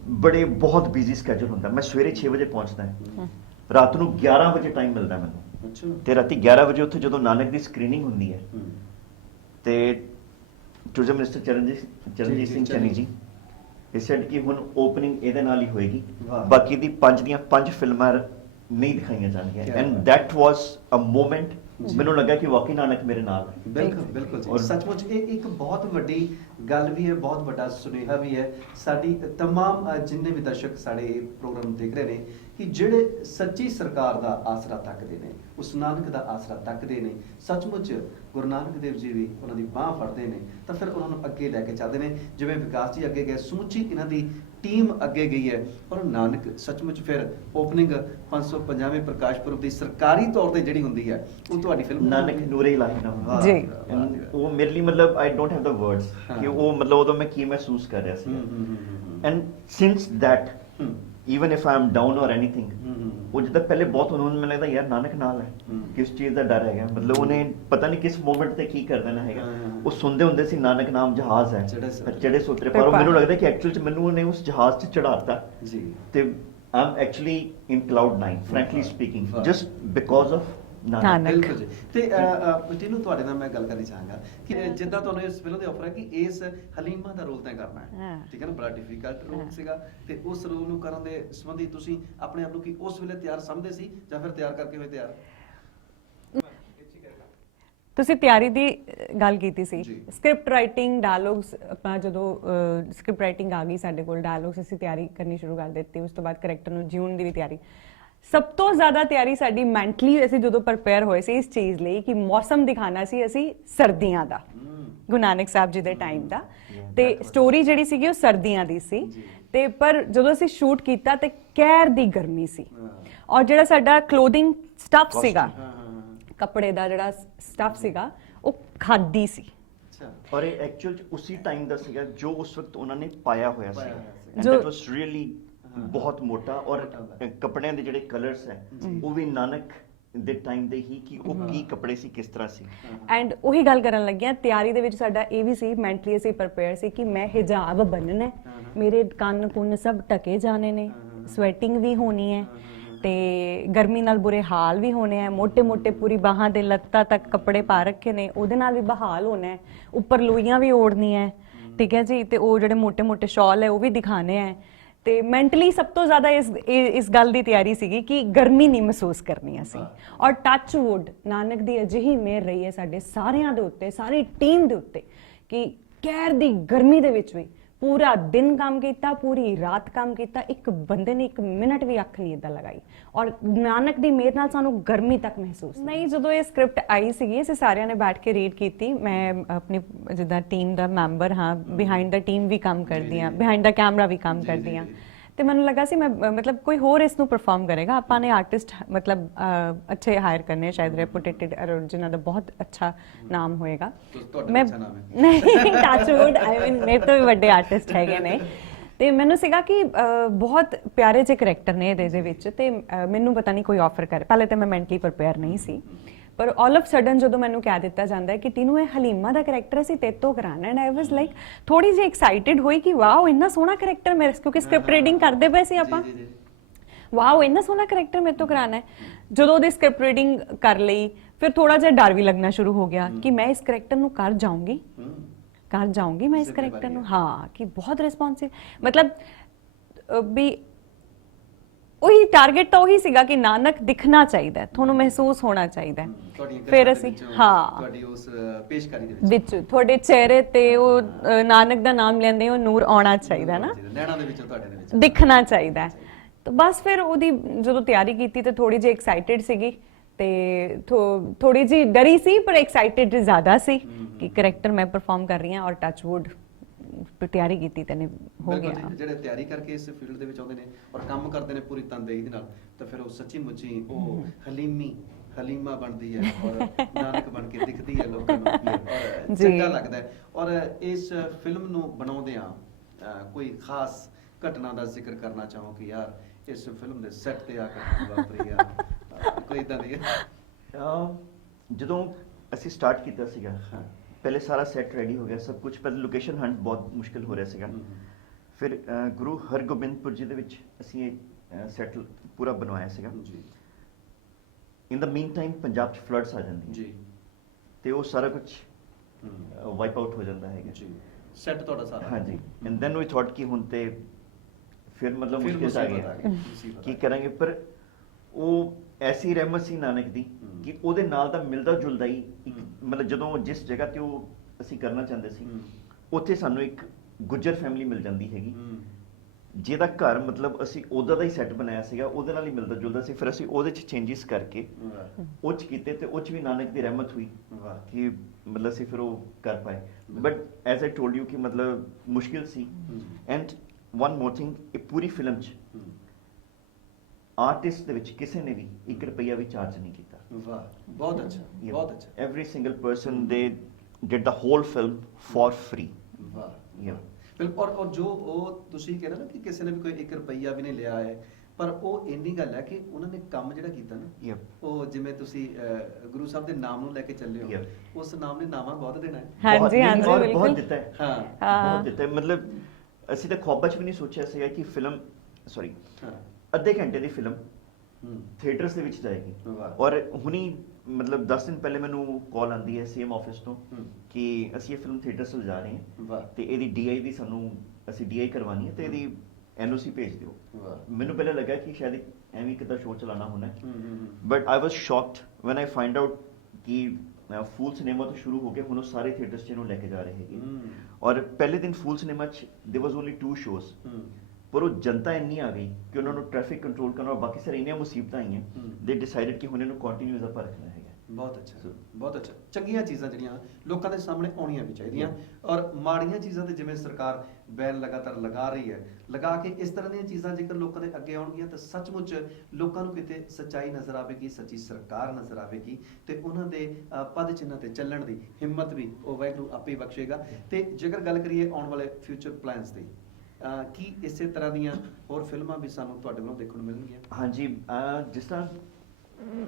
ਬੜੇ ਬਹੁਤ ਬਿਜ਼ੀ ਸਕੇਜੂਲ ਹੁੰਦਾ, ਮੈਂ ਸਵੇਰੇ 6 ਵਜੇ ਪਹੁੰਚਦਾ ਹਾਂ, ਰਾਤ ਨੂੰ 11 ਵਜੇ ਟਾਈਮ ਮਿਲਦਾ ਮੈਨੂੰ, ਅੱਛਾ ਤੇ ਰਾਤੀ 11 ਵਜੇ ਉੱਥੇ ਜਦੋਂ ਨਾਨਕ ਦੀ ਸਕਰੀਨਿੰਗ ਹੁੰਦੀ ਹੈ, ਤੇ ਟੂਰਿਜ਼ਮ ਮਿਨਿਸਟਰ ਚਰਨਜੀਤ ਸਿੰਘ ਚੰਨੀ ਜੀ ਇਹ ਸੈਡ ਕਿ ਹੁਣ ਓਪਨਿੰਗ ਇਹਦੇ ਨਾਲ ਹੀ ਹੋਏਗੀ, ਵਾਹ। ਬਾਕੀ ਦੀ 5 ਦੀਆਂ 5 ਫਿਲਮਾਂ ਨਹੀਂ ਦਿਖਾਈਆਂ ਜਾਣਗੀਆਂ। ਕਿਆ and Baat. That was a moment, ਜੀ। ਮੈਨੂੰ ਲੱਗਾ ਕਿ ਵਾਕਈ ਨਾਨਕ ਮੇਰੇ ਨਾਲ ਹੈ। ਬਿਲਕੁਲ ਬਿਲਕੁਲ ਜੀ, ਔਰ- ਸੱਚਮੁੱਚ ਇਹ ਇੱਕ ਬਹੁਤ ਵੱਡੀ ਗੱਲ ਵੀ ਹੈ, ਬਹੁਤ ਵੱਡਾ ਸੁਨੇਹਾ ਵੀ ਹੈ ਸਾਡੀ तमाम ਜਿੰਨੇ ਵੀ ਦਰਸ਼ਕ ਸਾਡੇ ਇਹ ਪ੍ਰੋਗਰਾਮ ਦੇਖ ਰਹੇ ਨੇ, ਕਿ ਜਿਹੜੇ ਸੱਚੀ ਸਰਕਾਰ ਦਾ ਆਸਰਾ ਤੱਕਦੇ ਨੇ, ਉਸ ਨਾਨਕ ਦਾ ਆਸਰਾ ਤੱਕਦੇ ਨੇ, ਸੱਚਮੁੱਚ ਗੁਰੂ ਨਾਨਕ ਦੇਵ ਜੀ ਵੀ ਉਹਨਾਂ ਦੀ ਬਾਹ ਫੜਦੇ ਨੇ, ਤਾਂ ਫਿਰ ਉਹਨਾਂ ਨੂੰ ਅੱਗੇ ਲੈ ਕੇ ਚੱਲਦੇ ਨੇ। ਜਿਵੇਂ ਵਿਕਾਸ ਜੀ ਅੱਗੇ ਗਏ, ਸਮੁੱਚੀ ਇਹਨਾਂ ਦੀ ਟੀਮ ਅੱਗੇ ਗਈ ਹੈ, ਔਰ ਨਾਨਕ ਸੱਚਮੁੱਚ ਫਿਰ ਓਪਨਿੰਗ 550ਵੇਂ ਪ੍ਰਕਾਸ਼ ਪੁਰਬ ਦੀ ਸਰਕਾਰੀ ਤੌਰ ਤੇ ਜਿਹੜੀ ਹੁੰਦੀ ਹੈ, ਉਹ ਤੁਹਾਡੀ ਫਿਲਮ ਨਾਨਕ ਨੂਰੇ ਇਲਾਹੀ ਨਾਮ। ਵਾਹ, ਜੀ। ਵਾਹ, ਵਾਹ, ਵਾਹ। ਉਹ ਮੇਰੇ ਲਈ ਮਤਲਬ I don't have the words ਹਾਂ। ਕਿ ਉਹ ਮਤਲਬ ਉਦੋਂ ਮੈਂ ਕੀ ਮਹਿਸੂਸ ਕਰ ਰਿਹਾ ਸੀ। ਹੂੰ। ਐਂਡ ਸਿੰਸ ਦੈਟ ਹੂੰ। Even if I am down ਔਰ ਐਨੀਥਿੰਗ, ਹੂੰ। ਉਹ ਜਿੱਦਾਂ ਪਹਿਲੇ ਬਹੁਤ ਉਹਨਾਂ ਨੂੰ ਮੈਨੂੰ ਲੱਗਦਾ ਯਾਰ ਨਾਨਕ ਨਾਲ ਹੈ, ਹੂੰ। ਕਿਸ ਚੀਜ਼ ਦਾ ਡਰ ਹੈਗਾ, ਮਤਲਬ ਉਹਨੇ ਪਤਾ ਨਹੀਂ ਕਿਸ ਮੂਮੈਂਟ ਤੇ ਕੀ ਕਰ ਦੇਣਾ ਹੈਗਾ। ਹਾਂ। ਉਹ ਸੁਣਦੇ ਹੁੰਦੇ ਸੀ ਨਾਨਕ ਨਾਮ ਜਹਾਜ਼ ਹੈ, ਚੜੇ ਸੋਤਰੇ, ਪਰ ਉਹ ਪਰ- ਮੈਨੂੰ ਲੱਗਦਾ ਕਿ ਐਕਚੁਅਲ ਚ ਮੈਨੂੰ ਉਹਨੇ ਉਸ ਜਹਾਜ਼ 'ਚ ਚੜਾਤਾ, ਜੀ ਤੇ I am actually in cloud 9 frankly speaking, ਵਾਹ। Just because of Nanak. Nanak. ਬਿਲਕੁਲ ਜੀ। ਤੇ ਟੀਨੂ, ਤੁਹਾਡੇ ਨਾਲ ਮੈਂ ਗੱਲ ਕਰਨੀ ਚਾਹਾਂਗਾ ਕਿ ਜਿੱਦਾਂ ਤੁਹਾਨੂੰ ਇਸ ਫਿਲਮ ਦੇ ਆਫਰ ਹੈ ਕਿ ਇਸ ਹਲੀਮਾ ਦਾ ਰੋਲ ਤੈਅ ਕਰਨਾ ਹੈ, ਹਾਂ। ਠੀਕ ਹੈ ਨਾ, ਬੜਾ ਡਿਫਿਕਲਟ ਰੋਲ ਹਾਂ। ਸੀਗਾ, ਤੇ ਉਸ ਰੋਲ ਨੂੰ ਕਰਨ ਦੇ ਸੰਬੰਧੀ ਤੁਸੀਂ ਆਪਣੇ ਆਪ ਨੂੰ ਕੀ ਉਸ ਵੇਲੇ ਤਿਆਰ ਸਮਝਦੇ ਸੀ, ਜਾਂ ਫਿਰ ਤਿਆਰ ਕਰਕੇ ਹੋਏ ਤਿਆਰ? ਤੁਸੀਂ ਤਿਆਰੀ ਦੀ ਗੱਲ ਕੀਤੀ ਸੀ, ਜੀ। ਸਕ੍ਰਿਪਟ ਰਾਈਟਿੰਗ, ਡਾਇਲੌਗਸ, ਆਪਾਂ ਜਦੋਂ ਸਕ੍ਰਿਪਟ ਰਾਈਟਿੰਗ ਆ ਗਈ ਸਾਡੇ ਕੋਲ, ਡਾਇਲੌਗਸ ਅਸੀਂ ਤਿਆਰੀ ਕਰਨੀ ਸ਼ੁਰੂ ਕਰ ਦਿੱਤੀ, ਉਸ ਤੋਂ ਬਾਅਦ ਕਰੈਕਟਰ ਨੂੰ ਜਿਉਣ ਦੀ ਵੀ ਤਿਆਰੀ। ਸਭ ਤੋਂ ਜ਼ਿਆਦਾ ਤਿਆਰੀ ਸਾਡੀ ਮੈਂਟਲੀ ਅਸੀਂ ਜਦੋਂ ਪ੍ਰਪੇਅਰ ਹੋਏ ਸੀ ਇਸ ਚੀਜ਼ ਲਈ ਕਿ ਮੌਸਮ ਦਿਖਾਣਾ ਸੀ ਅਸੀਂ ਸਰਦੀਆਂ ਦਾ, ਗੁਰੂ ਨਾਨਕ ਸਾਹਿਬ ਜੀ ਦੇ ਟਾਈਮ ਦਾ, ਤੇ ਸਟੋਰੀ ਜਿਹੜੀ ਸੀਗੀ ਉਹ ਸਰਦੀਆਂ ਦੀ ਸੀ, ਤੇ ਪਰ ਜਦੋਂ ਅਸੀਂ ਸ਼ੂਟ ਕੀਤਾ ਤੇ ਕਹਿਰ ਦੀ ਗਰਮੀ ਸੀ, ਔਰ ਜਿਹੜਾ ਸਾਡਾ ਕਲੋਥਿੰਗ ਸਟਫ ਸੀਗਾ, ਕੱਪੜੇ ਦਾ ਜਿਹੜਾ ਸਟਫ ਸੀਗਾ, ਉਹ ਖਾਦੀ ਸੀ। ਅੱਛਾ। ਔਰ ਇਹ ਐਕਚੁਅਲ ਚ ਉਸੇ ਟਾਈਮ ਦਾ ਸੀਗਾ ਜੋ ਉਸ ਵਕਤ ਉਹਨਾਂ ਨੇ ਪਾਇਆ ਹੋਇਆ ਸੀ, ਪਾਇਆ ਹੋਇਆ ਸੀ। ਐਂਡ ਜੋ- ਦੈਟ ਵਾਸ ਰੀਅਲੀ ਬਹੁਤ ਮੋਟਾ, ਔਰ ਕੱਪੜਿਆਂ ਦੇ ਜਿਹੜੇ ਕਲਰਸ ਹੈ ਉਹ ਵੀ ਨਾਨਕ ਦੇ ਟਾਈਮ ਦੇ ਹੀ, ਕਿ ਉਹ ਕੀ ਕੱਪੜੇ ਸੀ, ਕਿਸ ਤਰ੍ਹਾਂ ਸੀ। ਐਂਡ ਉਹੀ ਗੱਲ ਕਰਨ ਲੱਗਿਆ, ਤਿਆਰੀ ਦੇ ਵਿੱਚ ਸਾਡਾ ਇਹ ਵੀ ਸੀ, ਮੈਂਟਲੀ ਅਸੀਂ ਪ੍ਰਪੇਅਰ ਸੀ ਕਿ ਮੈਂ ਹਿਜਾਬ ਬੰਨਣਾ ਹੈ, ਮੇਰੇ ਕੰਨ ਕੁੰਨ ਸਭ ਢਕੇ ਜਾਣੇ ਨੇ, ਸਵੈਟਿੰਗ ਵੀ ਹੋਣੀ ਹੈ, ਤੇ ਗਰਮੀ ਨਾਲ ਬੁਰੇ ਹਾਲ ਵੀ ਹੋਣੇ ਆ, ਮੋٹے ਮੋٹے ਪੂਰੀ ਬਾਹਾਂ ਦੇ ਲੱਤਾਂ ਤੱਕ ਕੱਪੜੇ ਪਾ ਰੱਖੇ ਨੇ, ਉਹਦੇ ਨਾਲ ਵੀ ਬਹਾਲ ਹੋਣਾ ਹੈ, ਉੱਪਰ ਲੋਈਆਂ ਵੀ ਓੜਨੀਆਂ ਹੈ, ਠੀਕ ਹੈ ਜੀ, ਤੇ ਉਹ ਜਿਹੜੇ ਮੋٹے ਮੋٹے ਸ਼ਾਲ ਹੈ ਉਹ ਵੀ ਦਿਖਾਣੇ ਹੈ, ਤੇ ਮੈਂਟਲੀ ਸਭ ਤੋਂ ਜ਼ਿਆਦਾ ਇਸ ਗੱਲ ਦੀ ਤਿਆਰੀ ਸੀਗੀ ਕਿ ਗਰਮੀ ਨਹੀਂ ਮਹਿਸੂਸ ਕਰਨੀ ਅਸੀਂ। ਔਰ ਟੱਚ ਵੁੱਡ ਨਾਨਕ ਦੀ ਅਜਿਹੀ ਮਿਹਰ ਰਹੀ ਹੈ ਸਾਡੇ ਸਾਰਿਆਂ ਦੇ ਉੱਤੇ, ਸਾਰੀ ਟੀਮ ਦੇ ਉੱਤੇ, ਕਿ ਕਹਿਰ ਦੀ ਗਰਮੀ ਦੇ ਵਿੱਚ ਵੀ ਪੂਰਾ ਦਿਨ ਕੰਮ ਕੀਤਾ, ਪੂਰੀ ਰਾਤ ਕੰਮ ਕੀਤਾ, ਇੱਕ ਬੰਦੇ ਨੇ 1 ਮਿੰਟ ਵੀ ਅੱਖ ਨਹੀਂ ਏਦਾਂ ਲਗਾਈ। ਔਰ ਨਾਨਕ ਦੀ ਮਿਹਰ ਨਾਲ ਸਾਨੂੰ ਗਰਮੀ ਤੱਕ ਮਹਿਸੂਸ ਨਹੀਂ। ਜਦੋਂ ਇਹ ਸਕ੍ਰਿਪਟ ਆਈ ਸੀਗੀ ਅਸੀਂ ਸਾਰਿਆਂ ਨੇ ਬੈਠ ਕੇ ਰੀਡ ਕੀਤੀ। ਮੈਂ ਆਪਣੀ ਜਿੱਦਾਂ ਟੀਮ ਦਾ ਮੈਂਬਰ ਹਾਂ, ਬਿਹਾਈਂਡ ਦਾ ਟੀਮ ਵੀ ਕੰਮ ਕਰਦੀ ਹਾਂ, ਬਿਹਾਈਂਡ ਦਾ ਕੈਮਰਾ ਵੀ ਕੰਮ ਕਰਦੀ ਹਾਂ, ਤੇ ਮੈਨੂੰ ਲੱਗਾ ਸੀ ਮੈਂ ਮਤਲਬ ਕੋਈ ਹੋਰ ਇਸ ਨੂੰ ਪਰਫਾਰਮ ਕਰੇਗਾ। ਆਪਾਂ ਨੇ ਆਰਟਿਸਟ ਮਤਲਬ ਅੱਛੇ ਹਾਇਰ ਕਰਨੇ, ਸ਼ਾਇਦ ਰੈਪੂਟੇਟਡ ਜਿਨ੍ਹਾਂ ਦਾ ਬਹੁਤ ਅੱਛਾ ਨਾਮ ਹੋਏਗਾ। ਮੈਂ ਨਹੀਂ ਟੱਚ ਵੁੱਡ, ਆਈ ਮੀਨ ਮੇਰੇ ਤੋਂ ਵੀ ਵੱਡੇ ਆਰਟਿਸਟ ਹੈਗੇ ਨੇ, ਤੇ ਮੈਨੂੰ ਸੀਗਾ ਕਿ ਬਹੁਤ ਪਿਆਰੇ ਜਿਹੇ ਕਰੈਕਟਰ ਨੇ ਇਹਦੇ ਵਿੱਚ, ਤੇ ਮੈਨੂੰ ਪਤਾ ਨਹੀਂ ਕੋਈ ਆਫਰ ਕਰੇ। ਪਹਿਲੇ ਤਾਂ ਮੈਂ ਮੈਂਟਲੀ ਪ੍ਰਿਪੇਅਰ ਨਹੀਂ ਸੀ, ਪਰ ਆਲ ਆਫ ਸਡਨ ਜਦੋਂ ਮੈਨੂੰ ਕਹਿ ਦਿੱਤਾ ਜਾਂਦਾ ਹੈ ਕਿ ਟੀਨੂ ਇਹ ਹਲੀਮਾ ਦਾ ਕਰੈਕਟਰ ਅਸੀਂ ਤੇਤੋਂ ਕਰਾਣਾ, ਐਂਡ ਆਈ ਵਾਸ ਲਾਈਕ ਥੋੜੀ ਜਿਹੀ ਐਕਸਾਈਟਿਡ ਹੋਈ ਕਿ ਵਾਓ ਇੰਨਾ ਸੋਹਣਾ ਕਰੈਕਟਰ ਮੇਰੇ, ਕਿਉਂਕਿ ਸਕ੍ਰਿਪਟ ਰੀਡਿੰਗ ਕਰਦੇ ਪਏ ਸੀ ਆਪਾਂ, ਵਾਓ ਇੰਨਾ ਸੋਹਣਾ ਕਰੈਕਟਰ ਮੇਰੇ ਤੋਂ ਕਰਾਣਾ ਹੈ। ਜਦੋਂ ਉਹਦੀ ਸਕ੍ਰਿਪਟ ਰੀਡਿੰਗ ਕਰ ਲਈ, ਫਿਰ ਥੋੜਾ ਜਿਹਾ ਡਰ ਵੀ ਲੱਗਣਾ ਸ਼ੁਰੂ ਹੋ ਗਿਆ ਕਿ ਮੈਂ ਇਸ ਕਰੈਕਟਰ ਨੂੰ ਕਰ ਜਾਊਂਗੀ ਮੈਂ ਇਸ ਕਰੈਕਟਰ ਨੂੰ, ਹਾਂ, ਕਿ ਬਹੁਤ ਰਿਸਪੌਂਸਿਵ, ਮਤਲਬ ਵੀ ਉਹੀ ਟਾਰਗੇਟ ਤਾਂ ਉਹੀ ਸੀਗਾ ਕਿ ਨਾਨਕ ਦਿਖਣਾ ਚਾਹੀਦਾ, ਤੁਹਾਨੂੰ ਮਹਿਸੂਸ ਹੋਣਾ ਚਾਹੀਦਾ। ਫਿਰ ਅਸੀਂ ਤੁਹਾਡੀ ਉਸ ਪੇਸ਼ਕਾਰੀ ਦੇ ਵਿੱਚ ਤੁਹਾਡੇ ਚਿਹਰੇ ਤੇ ਉਹ ਨਾਨਕ ਦਾ ਨਾਮ ਲੈਂਦੇ ਉਹ ਨੂਰ ਆਉਣਾ ਚਾਹੀਦਾ ਨਾ, ਨੈਣਾਂ ਦੇ ਵਿੱਚੋਂ ਤੁਹਾਡੇ ਦੇ ਵਿੱਚ ਦਿਖਣਾ ਚਾਹੀਦਾ। ਤਾਂ ਬਸ ਫਿਰ ਉਹਦੀ ਜਦੋਂ ਤਿਆਰੀ ਕੀਤੀ ਤੇ ਥੋੜੀ ਜਿਹੀ ਐਕਸਾਈਟਿਡ ਸੀਗੀ, ਤੇ ਥੋੜੀ ਜਿਹੀ ਡਰੀ ਸੀ ਪਰ ਐਕਸਾਈਟਿਡ ਜ਼ਿਆਦਾ ਸੀ ਕਿ ਕਰੈਕਟਰ ਮੈਂ ਪਰਫਾਰਮ ਕਰ ਰਹੀ ਹਾਂ। ਔਰ ਟੱਚ ਵੁੱਡ ਤਿਆਰੀ ਕੀਤੀ ਤੇ ਹੋ ਗਿਆ। ਜਿਹੜੇ ਤਿਆਰੀ ਕਰਕੇ ਇਸ ਫੀਲਡ ਦੇ ਵਿੱਚ ਆਉਂਦੇ ਨੇ ਔਰ ਕੰਮ ਕਰਦੇ ਨੇ ਪੂਰੀ ਤਨਦੇਹੀ ਦੇ ਨਾਲ, ਤਾਂ ਫਿਰ ਉਹ ਸੱਚੀ ਮੁੱਚੀ ਉਹ ਹਲੀਮਾ ਬਣਦੀ ਹੈ ਔਰ ਨਾਨਕ ਬਣ ਕੇ ਦਿਖਦੀ ਹੈ ਲੋਕਾਂ ਨੂੰ, ਔਰ ਚੰਗਾ ਲੱਗਦਾ ਹੈ। ਔਰ ਇਸ ਫਿਲਮ ਨੂੰ ਬਣਾਉਂਦਿਆਂ ਕੋਈ ਖਾਸ ਘਟਨਾ ਦਾ ਜ਼ਿਕਰ ਕਰਨਾ ਚਾਹੋ ਕਿ ਯਾਰ ਇਸ ਫਿਲਮ ਦੇ ਸੈੱਟ ਤੇ ਆ ਕੇ ਵਾਪਰੀ ਆ ਕੋਈ ਇਦਾਂ ਦੀ? ਜਦੋਂ ਅਸੀਂ ਸਟਾਰਟ ਕੀਤਾ ਸੀਗਾ, ਪਹਿਲੇ ਸਾਰਾ ਸੈੱਟ ਰੈਡੀ ਹੋ ਗਿਆ, ਸਭ ਕੁਝ, ਪਰ ਲੋਕੇਸ਼ਨ ਹੰਟ ਬਹੁਤ ਮੁਸ਼ਕਿਲ ਹੋ ਰਿਹਾ ਸੀਗਾ। ਫਿਰ ਗੁਰੂ ਹਰਗੋਬਿੰਦਪੁਰ ਜੀ ਦੇ ਵਿੱਚ ਅਸੀਂ ਇਹ ਸੈੱਟ ਪੂਰਾ ਬਣਵਾਇਆ ਸੀਗਾ ਜੀ। ਇਨ ਦਾ ਮੀਨ ਟਾਈਮ ਪੰਜਾਬ 'ਚ ਫਲੱਡਸ ਆ ਜਾਂਦੀਆਂ ਜੀ, ਤੇ ਉਹ ਸਾਰਾ ਕੁਝ ਵਾਈਪ ਆਊਟ ਹੋ ਜਾਂਦਾ ਹੈਗਾ ਜੀ, ਸੈੱਟ ਤੁਹਾਡਾ ਸਾਰਾ। ਹਾਂਜੀ, ਐਂਡ ਦੈਨ ਵੀ ਥੌਟ ਕਿ ਹੁਣ ਤੇ ਫਿਰ ਮਤਲਬ ਮੁਸ਼ਕਿਲ ਆ ਗਿਆ ਕੀ ਕਰਾਂਗੇ। ਪਰ ਉਹ ਐਸੀ ਰਹਿਮਤ ਸੀ ਨਾਨਕ ਦੀ ਕਿ ਉਹਦੇ ਨਾਲ ਦਾ ਮਿਲਦਾ ਜੁਲਦਾ ਹੀ ਇੱਕ, ਮਤਲਬ ਜਦੋਂ ਜਿਸ ਜਗ੍ਹਾ ਤੇ ਉਹ ਅਸੀਂ ਕਰਨਾ ਚਾਹੁੰਦੇ ਸੀ ਉੱਥੇ ਸਾਨੂੰ ਇੱਕ ਗੁੱਜਰ ਫੈਮਿਲੀ ਮਿਲ ਜਾਂਦੀ ਹੈਗੀ, ਜਿਹਦਾ ਘਰ ਮਤਲਬ ਅਸੀਂ ਉਹਦਾ ਦਾ ਹੀ ਸੈੱਟ ਬਣਾਇਆ ਸੀਗਾ, ਉਹਦੇ ਨਾਲ ਹੀ ਮਿਲਦਾ ਜੁਲਦਾ ਸੀ। ਫਿਰ ਅਸੀਂ ਉਹਦੇ 'ਚ ਚੇਂਜਸ ਕਰਕੇ ਉਹ 'ਚ ਕੀਤੇ, ਤੇ ਉਹ 'ਚ ਵੀ ਨਾਨਕ ਦੀ ਰਹਿਮਤ ਹੋਈ ਕਿ ਮਤਲਬ ਅਸੀਂ ਫਿਰ ਉਹ ਕਰ ਪਾਏ। But as I told you ਕਿ ਮਤਲਬ ਮੁਸ਼ਕਿਲ ਸੀ। ਐਂਡ ਵਨ ਮੋਰ ਥਿੰਗ, ਇਹ ਪੂਰੀ ਫਿਲਮ 'ਚ ਆਰਟਿਸਟ ਦੇ ਵਿੱਚ ਕਿਸੇ ਨੇ ਵੀ 1 ਰੁਪਈਆ ਵੀ ਚਾਰਜ ਨਹੀਂ ਕੀਤਾ। ਵਾਹ, ਬਹੁਤ ਅੱਛਾ, ਬਹੁਤ ਅੱਛਾ। Every single person they did the whole film for free. ਵਾਹ, ਯਾ ਬਿਲਕੁਲ। ਔਰ ਜੋ ਉਹ ਤੁਸੀਂ ਕਹਿੰਦੇ ਨਾ ਕਿ ਕਿਸੇ ਨੇ ਵੀ ਕੋਈ 1 ਰੁਪਈਆ ਵੀ ਨਹੀਂ ਲਿਆ ਹੈ, ਪਰ ਉਹ ਇੰਨੀ ਗੱਲ ਹੈ ਕਿ ਉਹਨਾਂ ਨੇ ਕੰਮ ਜਿਹੜਾ ਕੀਤਾ ਨਾ, ਉਹ ਜਿਵੇਂ ਤੁਸੀਂ ਗੁਰੂ ਸਾਹਿਬ ਦੇ ਨਾਮ ਨੂੰ ਲੈ ਕੇ ਚੱਲੇ ਹੋ, ਉਸ ਨਾਮ ਨੇ ਨਾਮਾਂ ਬਹੁਤ ਦੇਣਾ ਹੈ। ਹਾਂਜੀ ਹਾਂਜੀ, ਬਿਲਕੁਲ ਬਹੁਤ ਦਿੱਤਾ ਹੈ, ਹਾਂ ਬਹੁਤ ਦਿੱਤਾ ਹੈ। ਮਤਲਬ ਅਸੀਂ ਤਾਂ ਖੁਆਬਾਂ 'ਚ ਵੀ ਨਹੀਂ ਸੋਚਿਆ ਸੀਗਾ ਕਿ ਫਿਲਮ ਅੱਧੇ ਘੰਟੇ ਦੀ ਫਿਲਮ ਥੀਏਟਰਸ ਦੇ ਵਿੱਚ ਜਾਏਗੀ। ਔਰ ਹੁਣੀ ਮਤਲਬ 10 ਦਿਨ ਪਹਿਲੇ ਮੈਨੂੰ ਕਾਲ ਆਂਦੀ ਹੈ ਸੀਐਮ ਆਫਿਸ ਤੋਂ ਕਿ ਅਸੀਂ ਇਹ ਫਿਲਮ ਥੀਏਟਰਸ ਵਿੱਚ ਜਾ ਰਹੇ ਹਾਂ, ਤੇ ਇਹਦੀ ਡੀਆਈ ਦੀ ਸਾਨੂੰ ਅਸੀਂ ਡੀਆਈ ਕਰਵਾਉਣੀ ਹੈ, ਤੇ ਇਹਦੀ ਐਨਓਸੀ ਭੇਜ ਦਿਓ। ਮੈਨੂੰ ਪਹਿਲੇ ਲੱਗਾ ਕਿ ਸ਼ਾਇਦ ਐਵੇਂ ਕਿਦਾਂ ਸ਼ੋਅ ਚਲਾਉਣਾ ਹੋਣਾ, but I was shocked van I find out ਕਿ ਫੂਲ ਸਿਨੇਮਾ ਤੋਂ ਸ਼ੁਰੂ ਹੋ ਕੇ ਹੁਣ ਉਹ ਸਾਰੇ ਥੀਏਟਰਸ 'ਚ ਇਹਨੂੰ ਲੈ ਕੇ ਜਾ ਰਹੇ ਹੈਗੇ। ਔਰ ਪਹਿਲੇ ਦਿਨ ਫੂਲ ਸਿਨੇਮਾ 'ਚ ਦੇयर ਵਾਸ ਓਨਲੀ 2 ਸ਼ੋਜ਼, ਪਰ ਉਹ ਜਨਤਾ ਇੰਨੀ ਆ ਗਈ ਕਿ ਉਹਨਾਂ ਨੂੰ ਟ੍ਰੈਫਿਕ ਕੰਟਰੋਲ ਕਰਨਾ ਔਰ ਬਾਕੀ ਸਾਰੇ ਇੰਨੀਆਂ ਮੁਸੀਬਤਾਂ ਆਈਆਂ, ਦੇ ਡਿਸਾਈਡਡ ਕਿ ਹੁਣ ਇਹਨੂੰ ਕੰਟੀਨਿਊਸ ਆਪਾਂ ਰੱਖਣਾ ਹੈਗਾ। ਬਹੁਤ ਅੱਛਾ, ਬਹੁਤ ਅੱਛਾ। ਚੰਗੀਆਂ ਚੀਜ਼ਾਂ ਜਿਹੜੀਆਂ ਲੋਕਾਂ ਦੇ ਸਾਹਮਣੇ ਆਉਣੀਆਂ ਵੀ ਚਾਹੀਦੀਆਂ, ਔਰ ਮਾੜੀਆਂ ਚੀਜ਼ਾਂ ਤੇ ਜਿਵੇਂ ਸਰਕਾਰ ਬੈਨ ਲਗਾਤਾਰ ਲਗਾ ਰਹੀ ਹੈ, ਲਗਾ ਕੇ ਇਸ ਤਰ੍ਹਾਂ ਦੀਆਂ ਚੀਜ਼ਾਂ ਜੇਕਰ ਲੋਕਾਂ ਦੇ ਅੱਗੇ ਆਉਣਗੀਆਂ ਤਾਂ ਸੱਚਮੁੱਚ ਲੋਕਾਂ ਨੂੰ ਕਿਤੇ ਸੱਚਾਈ ਨਜ਼ਰ ਆਵੇਗੀ, ਸੱਚੀ ਸਰਕਾਰ ਨਜ਼ਰ ਆਵੇਗੀ, ਤੇ ਉਹਨਾਂ ਦੇ ਪਦ ਚਿੰਨ੍ਹਾਂ ਤੇ ਚੱਲਣ ਦੀ ਹਿੰਮਤ ਵੀ ਉਹ ਵਾਹਿਗੁਰੂ ਆਪੇ ਬਖਸ਼ੇਗਾ। ਤੇ ਜੇਕਰ ਗੱਲ ਕਰੀਏ ਆਉਣ ਵਾਲੇ ਫਿਊਚਰ ਪਲਾਨਸ ਦੀ, ਕੀ ਇਸੇ ਤਰ੍ਹਾਂ ਦੀਆਂ ਹੋਰ ਫਿਲਮਾਂ ਵੀ ਸਾਨੂੰ ਤੁਹਾਡੇ ਵੱਲੋਂ ਦੇਖਣ ਨੂੰ ਮਿਲਣਗੀਆਂ? ਹਾਂਜੀ, ਜਿਸ ਤਰ੍ਹਾਂ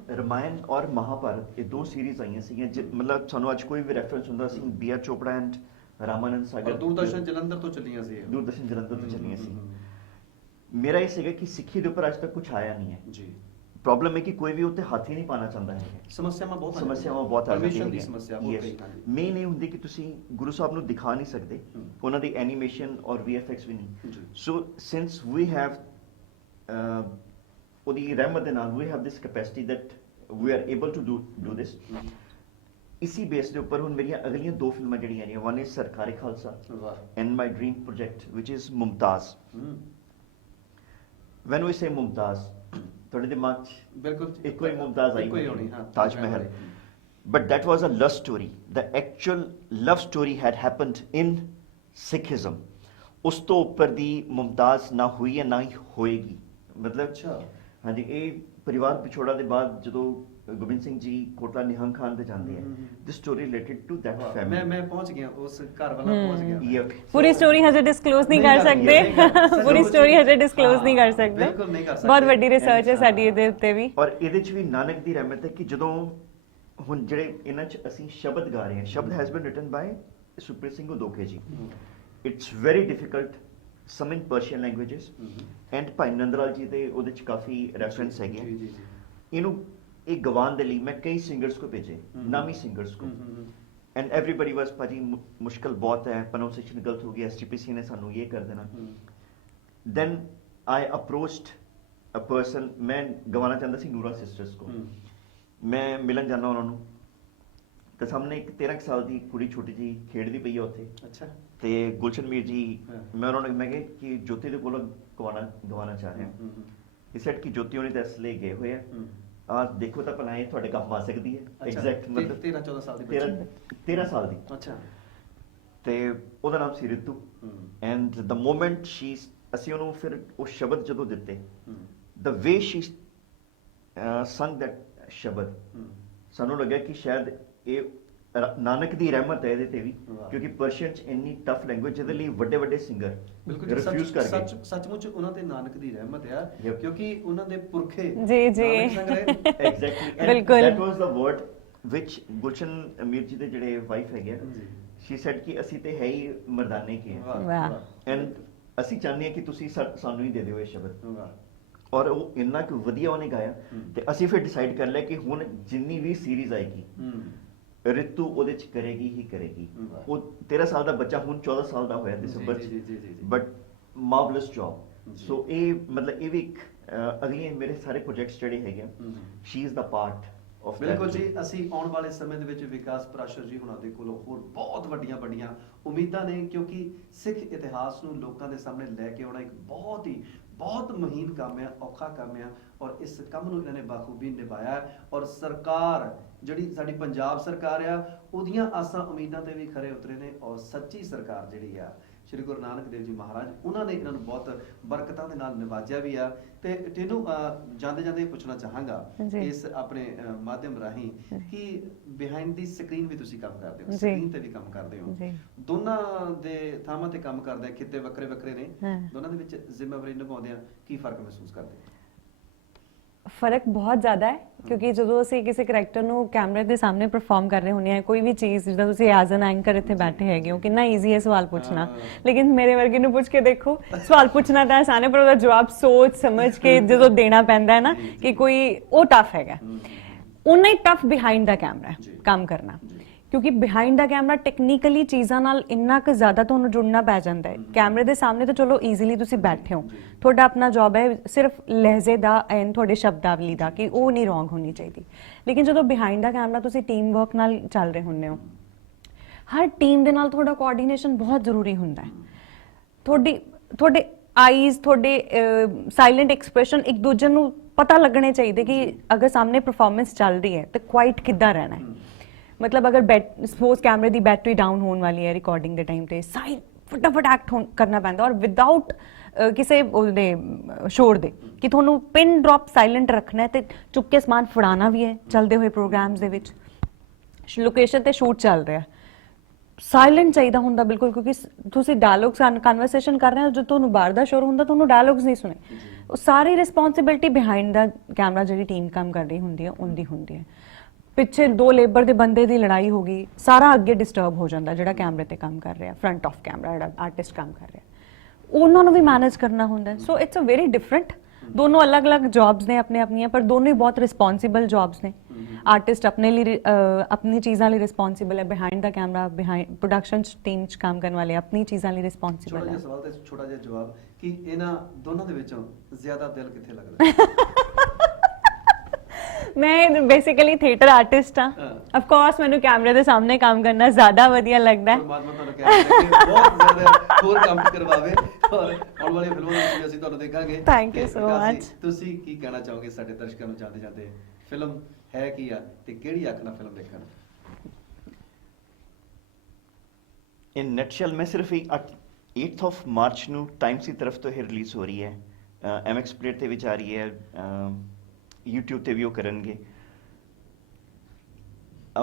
ਰਮਾਇਣ ਔਰ ਮਹਾਭਾਰਤ, ਇਹ 2 ਸੀਰੀਜ਼ ਆਈਆਂ ਸੀਗੀਆਂ, ਮਤਲਬ ਸਾਨੂੰ ਅੱਜ ਕੋਈ ਵੀ ਰੈਫਰੈਂਸ ਹੁੰਦਾ ਸੀ B R Chopra and Ramanand Sagar, Doordarshan Jalandhar ਤੋਂ ਚੱਲੀਆਂ ਸੀ। ਦੂਰਦਰਸ਼ਨ ਜਲੰਧਰ ਤੋਂ ਚੱਲੀਆਂ ਸੀ। ਮੇਰਾ ਇਹ ਸੀਗਾ ਕਿ ਸਿੱਖੀ ਦੇ ਉੱਪਰ ਅੱਜ ਤੱਕ ਕੁਝ ਆਇਆ ਨਹੀਂ ਹੈ ਜੀ, ਪ੍ਰੋਬਲਮ ਹੈ ਕਿ ਕੋਈ ਵੀ ਉੱਤੇ ਹੱਥ ਹੀ ਨਹੀਂ ਪਾਣਾ ਚਾਹੁੰਦਾ ਹੈ। ਸਮੱਸਿਆਵਾਂ ਬਹੁਤ ਸਮੱਸਿਆਵਾਂ ਬਹੁਤ ਆ ਪਰਮਿਸ਼ਨ ਦੀ ਜਾਂਦੀਆਂ ਸਮੱਸਿਆ ਬਹੁਤ ਕਈ ਹਾਂਜੀ ਮੇਨ ਇਹ ਹੁੰਦੀ ਕਿ ਤੁਸੀਂ ਗੁਰੂ ਸਾਹਿਬ ਨੂੰ ਦਿਖਾ ਨਹੀਂ ਸਕਦੇ, ਉਹਨਾਂ ਦੀ ਐਨੀਮੇਸ਼ਨ ਔਰ VFX ਵੀ ਨਹੀਂ। ਜੀ। ਸੋ ਸਿੰਸ ਵੀ ਹੈਵ ਉਹਦੀ ਰਹਿਮਤ ਦੇ ਨਾਲ ਵੀ have this capacity that we are able to do this. ਇਸੀ ਬੇਸ ਦੇ ਉੱਪਰ ਹੁਣ ਮੇਰੀਆਂ ਅਗਲੀਆਂ 2 ਫਿਲਮਾਂ ਜਿਹੜੀਆਂ ਨੇ, ਵਨ ਇਜ਼ ਸਰਕਾਰੀ ਖਾਲਸਾ ਵਾਹ and my dream project which is Mumtaz. When we say Mumtaz, ਤੁਹਾਡੇ ਦਿਮਾਗ 'ਚ ਬਿਲਕੁਲ ਇੱਕੋ ਹੀ ਮੁਮਤਾਜ਼ ਆਈ ਇੱਕੋ ਹੀ ਹੋਣੀ ਹਾਂ Taj Mahal. But that was a love story. The actual love story had happened in Sikhism. ਉਸ ਤੋਂ ਉੱਪਰ ਦੀ ਮੁਮਤਾਜ਼ ਨਾ ਹੋਈ ਹੈ ਨਾ ਹੀ ਹੋਏਗੀ। ਮਤਲਬ ਅੱਛਾ ਹਾਂਜੀ, ਇਹ ਪਰਿਵਾਰ ਵਿਛੋੜਾ ਦੇ ਬਾਅਦ ਜਦੋਂ ਗੋਬਿੰਦ ਸਿੰਘ ਜੀ ਕੋਟਲਾ ਨਿਹੰਗ ਖਾਨ ਤੇ ਜਾਂਦੇ ਹੈ, the story related to that family. ਮੈਂ ਪਹੁੰਚ ਗਿਆ ਉਸ ਘਰ ਵਾਲਾ ਪਹੁੰਚ ਗਿਆ Yeah. ਪੂਰੀ ਸਟੋਰੀ ਹਜੇ ਡਿਸਕਲੋਜ਼ ਨਹੀਂ ਕਰ ਸਕਦੇ, ਪੂਰੀ ਸਟੋਰੀ ਹਜੇ ਡਿਸਕਲੋਜ਼ ਨਹੀਂ ਕਰ ਸਕਦੇ, ਬਿਲਕੁਲ ਨਹੀਂ ਕਰ ਸਕਦੇ। ਬਹੁਤ ਵੱਡੀ ਰਿਸਰਚ ਹੈ ਸਾਡੀ ਇਹਦੇ ਉੱਤੇ ਵੀ। ਔਰ ਇਹਦੇ 'ਚ ਵੀ ਨਾਨਕ ਦੀ ਰਹਿਮਤ ਹੈ ਕਿ ਜਦੋਂ ਹੁਣ ਜਿਹੜੇ ਇਹਨਾਂ 'ਚ ਅਸੀਂ ਸ਼ਬਦ ਗਾ ਰਹੇ ਹਾਂ, ਸ਼ਬਦ has been written by Supreet Singh Udokhe ji. It's very difficult, some in Persian languages, and Bhai Nandlal ਜੀ ਦੇ ਉਹਦੇ 'ਚ ਕਾਫੀ ਰੈਫਰੈਂਸ ਹੈਗੇ। ਜੀ ਜੀ ਜੀ ਇਹਨੂੰ ਇਹ ਗਵਾਉਣ ਦੇ ਲਈ ਮੈਂ ਕਈ ਸਿੰਗਰਸ ਕੋ ਭੇਜੇ, ਨਾਮੀ ਸਿੰਗਰਸ ਕੋ, ਐਂਡ ਐਵਰੀਬਡੀ ਵਾਸ ਭਾਜੀ ਮੁਸ਼ਕਿਲ ਬਹੁਤ ਹੈ, ਪ੍ਰੋਨਾਂਸੀਏਸ਼ਨ ਗਲਤ ਹੋ ਗਈ, SGPC ਨੇ ਸਾਨੂੰ ਇਹ ਕਰ ਦੇਣਾ। Then I approached a person, ਮੈਂ ਗਵਾਉਣਾ ਚਾਹੁੰਦਾ ਸੀ ਨੂਰਾ ਸਿਸਟਰਸ ਕੋ। ਮੈਂ ਮਿਲਣ ਜਾਣਾ ਉਹਨਾਂ ਨੂੰ, ਤੇ ਸਾਹਮਣੇ ਇੱਕ 13 ਕੁ ਸਾਲ ਦੀ ਕੁੜੀ ਛੋਟੀ ਜੀ ਖੇਡਦੀ ਪਈ ਆ ਉੱਥੇ। ਅੱਛਾ ਤੇ ਗੁਲਸ਼ਨ ਮੀਰ ਜੀ, ਮੈਂ ਉਹਨਾਂ ਨੂੰ ਮੈਂ ਕਿਹਾ ਕਿ ਜੋਤੀ ਦੇ ਕੋਲੋਂ ਗਵਾਉਣਾ ਚਾਹ ਰਿਹਾ। ਇਹ ਸੈਟ ਕਿ ਜੋਤੀ ਉਹਨੇ ਤਾਂ ਇਸ ਲਈ ਗਏ ਹੋਏ ਆ, ਆ ਦੇਖੋ ਤਾਂ ਭਲਾ ਇਹ ਤੁਹਾਡੇ ਕੰਮ ਆ ਸਕਦੀ ਹੈ। ਐਗਜ਼ੈਕਟ ਮਤਲਬ 13-14 ਸਾਲ ਦੀ ਬੱਚੀ 13 ਸਾਲ ਦੀ। ਅੱਛਾ ਤੇ ਉਹਦਾ ਨਾਮ ਸੀ ਰਿਤੂ। ਐਂਡ ਦ ਮੋਮੈਂਟ ਅਸੀਂ ਉਹਨੂੰ ਫਿਰ ਉਹ ਸ਼ਬਦ ਜਦੋਂ ਦਿੱਤੇ, ਦ ਵੇ ਸ਼ੀ ਸੰਗ ਦੈਟ ਸ਼ਬਦ, ਸਾਨੂੰ ਲੱਗਿਆ ਕਿ ਸ਼ਾਇਦ ਇਹ ਨਾਨਕ ਦੀ ਰਹਿਮਤ ਹੈ ਇਹਦੇ ਤੇ ਵੀ, ਕਿਉਂਕਿ ਪਰਸ਼ੀਅਨ 'ਚ ਇੰਨੀ ਟਫ ਲੈਂਗੁਏਜ ਜਿਹਦੇ ਲਈ ਵੱਡੇ ਵੱਡੇ ਸਿੰਗਰ ਬਿਲਕੁਲ ਰਿਫਿਊਜ਼ ਕਰ ਗਏ। ਸੱਚਮੁੱਚ ਉਹਨਾਂ ਤੇ ਨਾਨਕ ਦੀ ਰਹਿਮਤ ਆ, ਕਿਉਂਕਿ ਉਹਨਾਂ ਦੇ ਪੁਰਖੇ ਜੀ ਜੀ ਐਗਜ਼ੈਕਟਲੀ ਬਿਲਕੁਲ। ਦੈਟ ਵਾਸ ਦ ਵਰਡ ਵਿਚ ਗੁਲਸ਼ਨ ਮੀਰ ਜੀ ਦੇ ਜਿਹੜੇ ਵਾਈਫ ਹੈਗੇ, ਸ਼ੀ ਸੈਡ ਕਿ ਅਸੀਂ ਤੇ ਹੈ ਹੀ ਮਰਦਾਨੇ ਕੀ ਹੈ, ਵਾਹ। ਐਂਡ ਅਸੀਂ ਚਾਹੁੰਦੇ ਹਾਂ ਕਿ ਤੁਸੀਂ ਸਾਨੂੰ ਹੀ ਦੇ ਦਿਓ ਇਹ ਸ਼ਬਦ। ਵਾਹ ਔਰ ਉਹ ਇੰਨਾ ਕੁ ਵਧੀਆ ਉਹਨੇ ਗਾਇਆ, ਤੇ ਅਸੀਂ ਫਿਰ ਡਿਸਾਈਡ ਕਰ ਲਿਆ ਕਿ ਹੁਣ ਜਿੰਨੀ ਵੀ ਸੀਰੀਜ਼ ਆਏਗੀ ਰਿਤੂ ਉਹਦੇ ਚ ਕਰੇਗੀ ਹੀ ਕਰੇਗੀ। ਉਹ 13 ਸਾਲ ਦਾ ਬੱਚਾ ਹੁਣ 14 ਸਾਲ ਦਾ ਹੋਇਆ ਦਸੰਬਰ ਚ, ਬਟ ਮਾਰਵਲਸ ਜੌਬ। ਸੋ ਇਹ ਮਤਲਬ ਇਹ ਵੀ ਇੱਕ ਅਗਲੀਆਂ ਮੇਰੇ ਸਾਰੇ ਪ੍ਰੋਜੈਕਟਸ ਜਿਹੜੇ ਹੈਗੇ, she is the part of. ਬਿਲਕੁਲ ਜੀ, ਅਸੀਂ ਆਉਣ ਵਾਲੇ ਸਮੇਂ ਦੇ ਵਿੱਚ ਵਿਕਾਸ ਪਰਾਸ਼ਰ ਜੀ ਹੁਣਾਂ ਦੇ ਕੋਲੋਂ ਹੋਰ ਬਹੁਤ ਵੱਡੀਆਂ ਉਮੀਦਾਂ ਨੇ, ਕਿਉਂਕਿ ਸਿੱਖ ਇਤਿਹਾਸ ਨੂੰ ਲੋਕਾਂ ਦੇ ਸਾਹਮਣੇ ਲੈ ਕੇ ਆਉਣਾ ਇੱਕ ਬਹੁਤ ਮਹੀਨ ਕੰਮ ਆ, ਔਖਾ ਕੰਮ ਆ, ਔਰ ਇਸ ਕੰਮ ਨੂੰ ਇਹਨਾਂ ਨੇ ਬਾਖੂਬੀ ਨਿਭਾਇਆ। ਔਰ ਸਰਕਾਰ ਜਿਹੜੀ ਸਾਡੀ ਪੰਜਾਬ ਸਰਕਾਰ ਆ, ਉਹਦੀਆਂ ਆਸਾਂ ਉਮੀਦਾਂ ਤੇ ਵੀ ਖਰੇ ਉਤਰੇ ਨੇ, ਔਰ ਸੱਚੀ ਸਰਕਾਰ ਜਿਹੜੀ ਆ ਸ਼੍ਰੀ ਗੁਰੂ ਨਾਨਕ ਦੇਵ ਜੀ ਮਹਾਰਾਜ, ਉਹਨਾਂ ਨੇ ਇਹਨਾਂ ਨੂੰ ਬਹੁਤ ਬਰਕਤਾਂ ਦੇ ਨਾਲ ਨਿਵਾਜਿਆ ਵੀ ਆ। ਤੇ ਤੈਨੂੰ ਜਾਂਦੇ ਪੁੱਛਣਾ ਚਾਹਾਂਗਾ ਇਸ ਆਪਣੇ ਮਾਧਿਅਮ ਰਾਹੀਂ ਕਿ ਬਿਹਾਈਂਡ ਦੀ ਸਕਰੀਨ ਵੀ ਤੁਸੀਂ ਕੰਮ ਕਰਦੇ ਹੋ, ਸਕਰੀਨ ਤੇ ਵੀ ਕੰਮ ਕਰਦੇ ਹੋ, ਦੋਨਾਂ ਦੇ ਥਾਵਾਂ ਤੇ ਕੰਮ ਕਰਦੇ ਆ, ਖਿੱਤੇ ਵੱਖਰੇ ਨੇ, ਦੋਨਾਂ ਦੇ ਵਿੱਚ ਜ਼ਿੰਮੇਵਾਰੀ ਨਿਭਾਉਂਦੇ ਆ, ਕੀ ਫਰਕ ਮਹਿਸੂਸ ਕਰਦੇ ਹੋ? ਫਰਕ ਬਹੁਤ ਜ਼ਿਆਦਾ ਹੈ, ਕਿਉਂਕਿ ਜਦੋਂ ਅਸੀਂ ਕਿਸੇ ਕਰੈਕਟਰ ਨੂੰ ਕੈਮਰੇ ਦੇ ਸਾਹਮਣੇ ਪਰਫਾਰਮ ਕਰ ਰਹੇ ਹੁੰਦੇ ਹਾਂ, ਕੋਈ ਵੀ ਚੀਜ਼, ਜਿੱਦਾਂ ਤੁਸੀਂ ਐਜ਼ ਐਨ ਐਂਕਰ ਇੱਥੇ ਬੈਠੇ ਹੈਗੇ ਹੋ, ਕਿੰਨਾ ਈਜ਼ੀ ਹੈ ਸਵਾਲ ਪੁੱਛਣਾ, ਲੇਕਿਨ ਮੇਰੇ ਵਰਗੇ ਨੂੰ ਪੁੱਛ ਕੇ ਦੇਖੋ, ਸਵਾਲ ਪੁੱਛਣਾ ਤਾਂ ਆਸਾਨ ਹੈ, ਪਰ ਉਹਦਾ ਜਵਾਬ ਸੋਚ ਸਮਝ ਕੇ ਜਦੋਂ ਦੇਣਾ ਪੈਂਦਾ ਹੈ ਨਾ, ਕਿ ਕੋਈ ਉਹ ਟਫ ਹੈਗਾ, ਉਨਾ ਹੀ ਟਫ ਬਿਹਾਈਂਡ ਦਾ ਕੈਮਰਾ ਕੰਮ ਕਰਨਾ, ਕਿਉਂਕਿ ਬਿਹਾਈਂਡ ਦਾ ਕੈਮਰਾ ਟੈਕਨੀਕਲੀ ਚੀਜ਼ਾਂ ਨਾਲ ਇੰਨਾ ਕੁ ਜ਼ਿਆਦਾ ਤੁਹਾਨੂੰ ਜੁੜਨਾ ਪੈ ਜਾਂਦਾ ਹੈ। ਕੈਮਰੇ ਦੇ ਸਾਹਮਣੇ ਤਾਂ ਚਲੋ ਈਜ਼ੀਲੀ ਤੁਸੀਂ ਬੈਠੇ ਹੋ, ਤੁਹਾਡਾ ਆਪਣਾ ਜੌਬ ਹੈ ਸਿਰਫ ਲਹਿਜ਼ੇ ਦਾ ਐਂਡ ਤੁਹਾਡੇ ਸ਼ਬਦਾਵਲੀ ਦਾ, ਕਿ ਉਹ ਨਹੀਂ ਰੋਂਗ ਹੋਣੀ ਚਾਹੀਦੀ, ਲੇਕਿਨ ਜਦੋਂ ਬਿਹਾਈਂਡ ਦਾ ਕੈਮਰਾ ਤੁਸੀਂ ਟੀਮ ਵਰਕ ਨਾਲ ਚੱਲ ਰਹੇ ਹੁੰਦੇ ਹੋ, ਹਰ ਟੀਮ ਦੇ ਨਾਲ ਤੁਹਾਡਾ ਕੋਆਰਡੀਨੇਸ਼ਨ ਬਹੁਤ ਜ਼ਰੂਰੀ ਹੁੰਦਾ ਹੈ। ਤੁਹਾਡੇ ਆਈਜ਼, ਤੁਹਾਡੇ ਸਾਇਲੈਂਟ ਐਕਸਪ੍ਰੈਸ਼ਨ ਇੱਕ ਦੂਜੇ ਨੂੰ ਪਤਾ ਲੱਗਣੇ ਚਾਹੀਦੇ ਕਿ ਅਗਰ ਸਾਹਮਣੇ ਪਰਫਾਰਮੈਂਸ ਚੱਲ ਰਹੀ ਹੈ ਤਾਂ ਕੁਆਇਟ ਕਿੱਦਾਂ ਰਹਿਣਾ ਹੈ। ਮਤਲਬ ਅਗਰ ਸਪੋਜ਼ ਕੈਮਰੇ ਦੀ ਬੈਟਰੀ ਡਾਊਨ ਹੋਣ ਵਾਲੀ ਹੈ ਰਿਕਾਰਡਿੰਗ ਦੇ ਟਾਈਮ ਤੇ, ਫਟਾਫਟ ਐਕਟ ਕਰਨਾ ਪੈਂਦਾ, ਔਰ ਵਿਦਆਊਟ ਕਿਸੇ ਉਹਦੇ ਸ਼ੋਰ ਦੇ, ਕਿ ਤੁਹਾਨੂੰ ਪਿਨ ਡ੍ਰੌਪ ਸਾਇਲੈਂਟ ਰੱਖਣਾ ਹੈ ਤੇ ਚੁੱਕ ਕੇ ਸਮਾਨ ਫੜਾਉਣਾ ਵੀ ਹੈ। ਚੱਲਦੇ ਹੋਏ ਪ੍ਰੋਗਰਾਮਸ ਦੇ ਵਿੱਚ ਲੋਕੇਸ਼ਨ ਤੇ ਸ਼ੂਟ ਚੱਲ ਰਿਹਾ, ਸਾਇਲੈਂਟ ਚਾਹੀਦਾ ਹੁੰਦਾ ਬਿਲਕੁਲ, ਕਿਉਂਕਿ ਤੁਸੀਂ ਡਾਇਲੌਗਸ ਕਨਵਰਸੇਸ਼ਨ ਕਰ ਰਹੇ ਹੋ, ਜਦੋਂ ਤੁਹਾਨੂੰ ਬਾਹਰ ਦਾ ਸ਼ੋਰ ਹੁੰਦਾ ਤੁਹਾਨੂੰ ਡਾਇਲੌਗਸ ਨਹੀਂ ਸੁਣੇ। ਉਹ ਸਾਰੀ ਰਿਸਪੌਂਸਿਬਿਲਿਟੀ ਬਿਹਾਈਂਡ ਦਾ ਕੈਮਰਾ ਜਿਹੜੀ ਟੀਮ ਕੰਮ ਕਰ ਰਹੀ ਹੁੰਦੀ ਹੈ ਉਹਦੀ ਹੁੰਦੀ ਹੈ। ਪਿੱਛੇ 2 ਲੇਬਰ ਦੇ ਬੰਦੇ ਦੀ ਲੜਾਈ ਹੋ ਗਈ, ਸਾਰਾ ਅੱਗੇ ਡਿਸਟਰਬ ਹੋ ਜਾਂਦਾ ਜਿਹੜਾ ਕੈਮਰੇ ਤੇ ਕੰਮ ਕਰ ਰਿਹਾ, ਫਰੰਟ ਆਫ ਕੈਮਰਾ ਜਿਹੜਾ ਆਰਟਿਸਟ ਕੰਮ ਕਰ ਰਿਹਾ, ਉਹਨਾਂ ਨੂੰ ਵੀ ਮੈਨੇਜ ਕਰਨਾ ਹੁੰਦਾ। So it's a very different ਦੋਨੋਂ ਅਲੱਗ-ਅਲੱਗ ਜੌਬਸ ਨੇ ਆਪਣੇ ਆਪਣੀਆਂ, ਪਰ ਦੋਨੋਂ ਹੀ ਬਹੁਤ ਰਿਸਪੌਂਸਿਬਲ ਜੌਬਸ ਨੇ। ਆਰਟਿਸਟ ਆਪਣੇ ਲਈ ਆਪਣੀ ਚੀਜ਼ਾਂ ਲਈ ਰਿਸਪੌਂਸਿਬਲ ਹੈ, ਬਿਹਾਈਂਡ ਦਾ ਕੈਮਰਾ ਬਿਹਾਈਂਡ ਪ੍ਰੋਡਕਸ਼ਨ ਟੀਮ ਚ ਕੰਮ ਕਰਨ ਵਾਲੇ ਆਪਣੀ ਚੀਜ਼ਾਂ ਲਈ ਛੋਟਾ ਰਿਸਪੌਂਸਿਬਲ ਜਿਹਾ ਹੈ। ਸਵਾਲ ਤੇ ਛੋਟਾ ਜਿਹਾ ਜਵਾਬ ਕਿ ਇਹਨਾਂ ਦੋਨਾਂ ਦੇ ਵਿੱਚੋਂ ਜ਼ਿਆਦਾ ਦਿਲ ਕਿੱਥੇ ਲੱਗਦਾ ਹੈ? ਮੈਂ ਬੇਸਿਕਲੀ ਥੀਏਟਰ ਆਰਟਿਸਟ ਹਾਂ, ਹਾਂ। ਆਫ ਕੋਰਸ ਮੈਨੂੰ ਕੈਮਰੇ ਦੇ ਸਾਹਮਣੇ ਕੰਮ ਕਰਨਾ ਜ਼ਿਆਦਾ ਵਧੀਆ ਲੱਗਦਾ ਹੈ। ਪਰਮਾਤਮਾ ਤੁਹਾਨੂੰ ਕਹਿੰਦਾ ਕਿ ਬਹੁਤ ਜ਼ਿਆਦਾ ਹੋਰ ਕੰਮ ਕਰਵਾਵੇ ਔਰ ਆਉਣ ਵਾਲੀਆਂ ਫਿਲਮਾਂ ਵਿੱਚ ਵੀ ਅਸੀਂ ਤੁਹਾਨੂੰ ਦੇਖਾਂਗੇ। Thank you ਤੇ so ਵਿਕਾਸ ਜੀ, much. ਤੁਸੀਂ ਕੀ ਕਹਿਣਾ ਚਾਹੋਗੇ ਸਾਡੇ ਦਰਸ਼ਕਾਂ ਨੂੰ ਜਾਂਦੇ ਜਾਂਦੇ? ਫਿਲਮ ਹੈ ਕੀ ਆ ਤੇ ਕਿਹੜੀ ਅੱਖ ਨਾਲ ਫਿਲਮ ਦੇਖਣ? ਇਨ ਨਟਸ਼ੈਲ ਮੈਂ ਸਿਰਫ 8th ਆਫ ਮਾਰਚ ਨੂੰ ਟਾਈਮਸ ਦੀ ਤਰਫ ਤੋਂ ਇਹ ਰਿਲੀਜ਼ ਹੋ ਰਹੀ ਹੈ, MX ਪਲੇਟ ਤੇ ਵੀ ਜਾ ਰਹੀ ਹੈ, YouTube ਤੇ ਵੀ ਉਹ ਕਰਨਗੇ।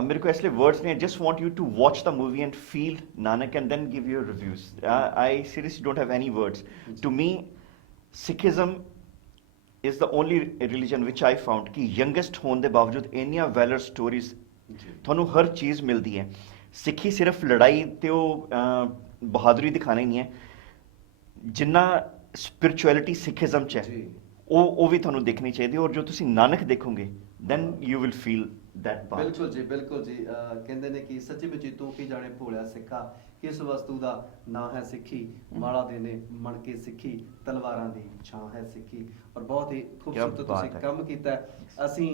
ਮੇਰੇ ਕੋਲ ਇਸ ਲਈ ਵਰਡਸ ਨਹੀਂ, just want you to watch the movie and feel Nanak and then give your reviews. I seriously don't have any words. To me Sikhism is the only religion which I found ਕਿ youngest ਹੋਣ ਦੇ ਬਾਵਜੂਦ ਇੰਨੀਆਂ ਵੈਲਰ stories ਤੁਹਾਨੂੰ ਹਰ ਚੀਜ਼ ਮਿਲਦੀ ਹੈ। ਸਿੱਖੀ ਸਿਰਫ ਲੜਾਈ ਤੇ ਉਹ ਬਹਾਦਰੀ ਦਿਖਾਣਾ ਹੀ ਨਹੀਂ ਹੈ, ਜਿੰਨਾ ਸਪਿਰਚੁਅਲਿਟੀ ਸਿੱਖਿਜ਼ਮ ਚ ਹੈ ਜੀ। ਉਹ ਵੀ ਤੁਹਾਨੂੰ ਦੇਖਣੀ ਚਾਹੀਦੀ ਹੈ। ਔਰ ਜੋ ਤੁਸੀਂ ਨਾਨਕ ਦੇਖੋਗੇ then you will feel that part। ਬਿਲਕੁਲ ਜੀ, ਬਿਲਕੁਲ ਜੀ। ਕਹਿੰਦੇ ਨੇ ਕਿ ਸੱਚੀ ਮੁੱਚੀ ਤੂੰ ਕੀ ਜਾਣੇ ਭੋਲਿਆ ਸਿੱਖਾ, ਕਿਸ ਵਸਤੂ ਦਾ ਨਾਂ ਹੈ ਸਿੱਖੀ, ਮਾਲਾ ਦੇ ਨੇ ਮਣ ਕੇ ਸਿੱਖੀ, ਤਲਵਾਰਾਂ ਦੀ ਛਾਂ ਹੈ ਸਿੱਖੀ। ਔਰ ਬਹੁਤ ਹੀ ਖੂਬਸੂਰਤ ਕਿਆ ਤੁਸੀਂ ਬਾਤ ਹੈ। ਕੰਮ ਕੀਤਾ ਹੈ। ਅਸੀਂ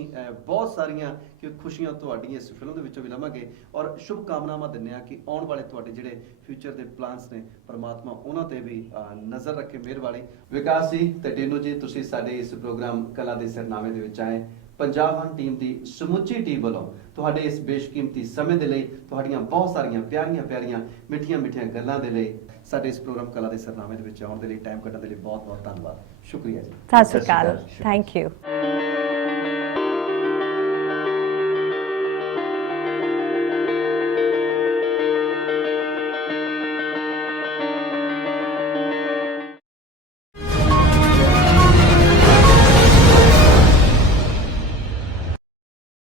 ਬਹੁਤ ਸਾਰੀਆਂ ਕਿ ਖੁਸ਼ੀਆਂ ਤੁਹਾਡੀਆਂ ਇਸ ਫਿਲਮ ਦੇ ਵਿੱਚੋਂ ਵੀ ਲਵਾਂਗੇ ਔਰ ਸ਼ੁਭ ਕਾਮਨਾਵਾਂ ਦਿੰਦੇ ਹਾਂ ਕਿ ਆਉਣ ਵਾਲੇ ਤੁਹਾਡੇ ਜਿਹੜੇ ਫਿਊਚਰ ਦੇ ਪਲਾਨਸ ਨੇ ਪਰਮਾਤਮਾ ਉਹਨਾਂ ਤੇ ਵੀ ਨਜ਼ਰ ਰੱਖੇ, ਮਿਹਰਬਾਨੀ। ਵਿਕਾਸ ਜੀ ਤੇ ਟੀਨੂ ਜੀ, ਤੁਸੀਂ ਸਾਡੇ ਇਸ ਪ੍ਰੋਗਰਾਮ ਕਲਾ ਦੇ ਸਿਰਨਾਮੇ ਦੇ ਵਿੱਚ ਆਏ। ਪੰਜਾਬ ਵਨ ਟੀਮ ਦੀ ਸਮੁੱਚੀ ਟੀਮ ਵੱਲੋਂ ਤੁਹਾਡੇ ਇਸ ਬੇਸ਼ਕੀਮਤੀ ਸਮੇਂ ਦੇ ਲਈ, ਤੁਹਾਡੀਆਂ ਬਹੁਤ ਸਾਰੀਆਂ ਪਿਆਰੀਆਂ ਮਿੱਠੀਆਂ ਗੱਲਾਂ ਦੇ ਲਈ, ਸਾਡੇ ਇਸ ਪ੍ਰੋਗਰਾਮ ਕਲਾ ਦੇ ਸਿਰਨਾਮੇ ਦੇ ਵਿੱਚ ਆਉਣ ਦੇ ਲਈ, ਟਾਈਮ ਕੱਢਣ ਦੇ ਲਈ ਬਹੁਤ ਬਹੁਤ ਧੰਨਵਾਦ, ਸ਼ੁਕਰੀਆ ਜੀ। ਸਤਿ ਸ਼੍ਰੀ ਅਕਾਲ, ਥੈਂਕ ਯੂ।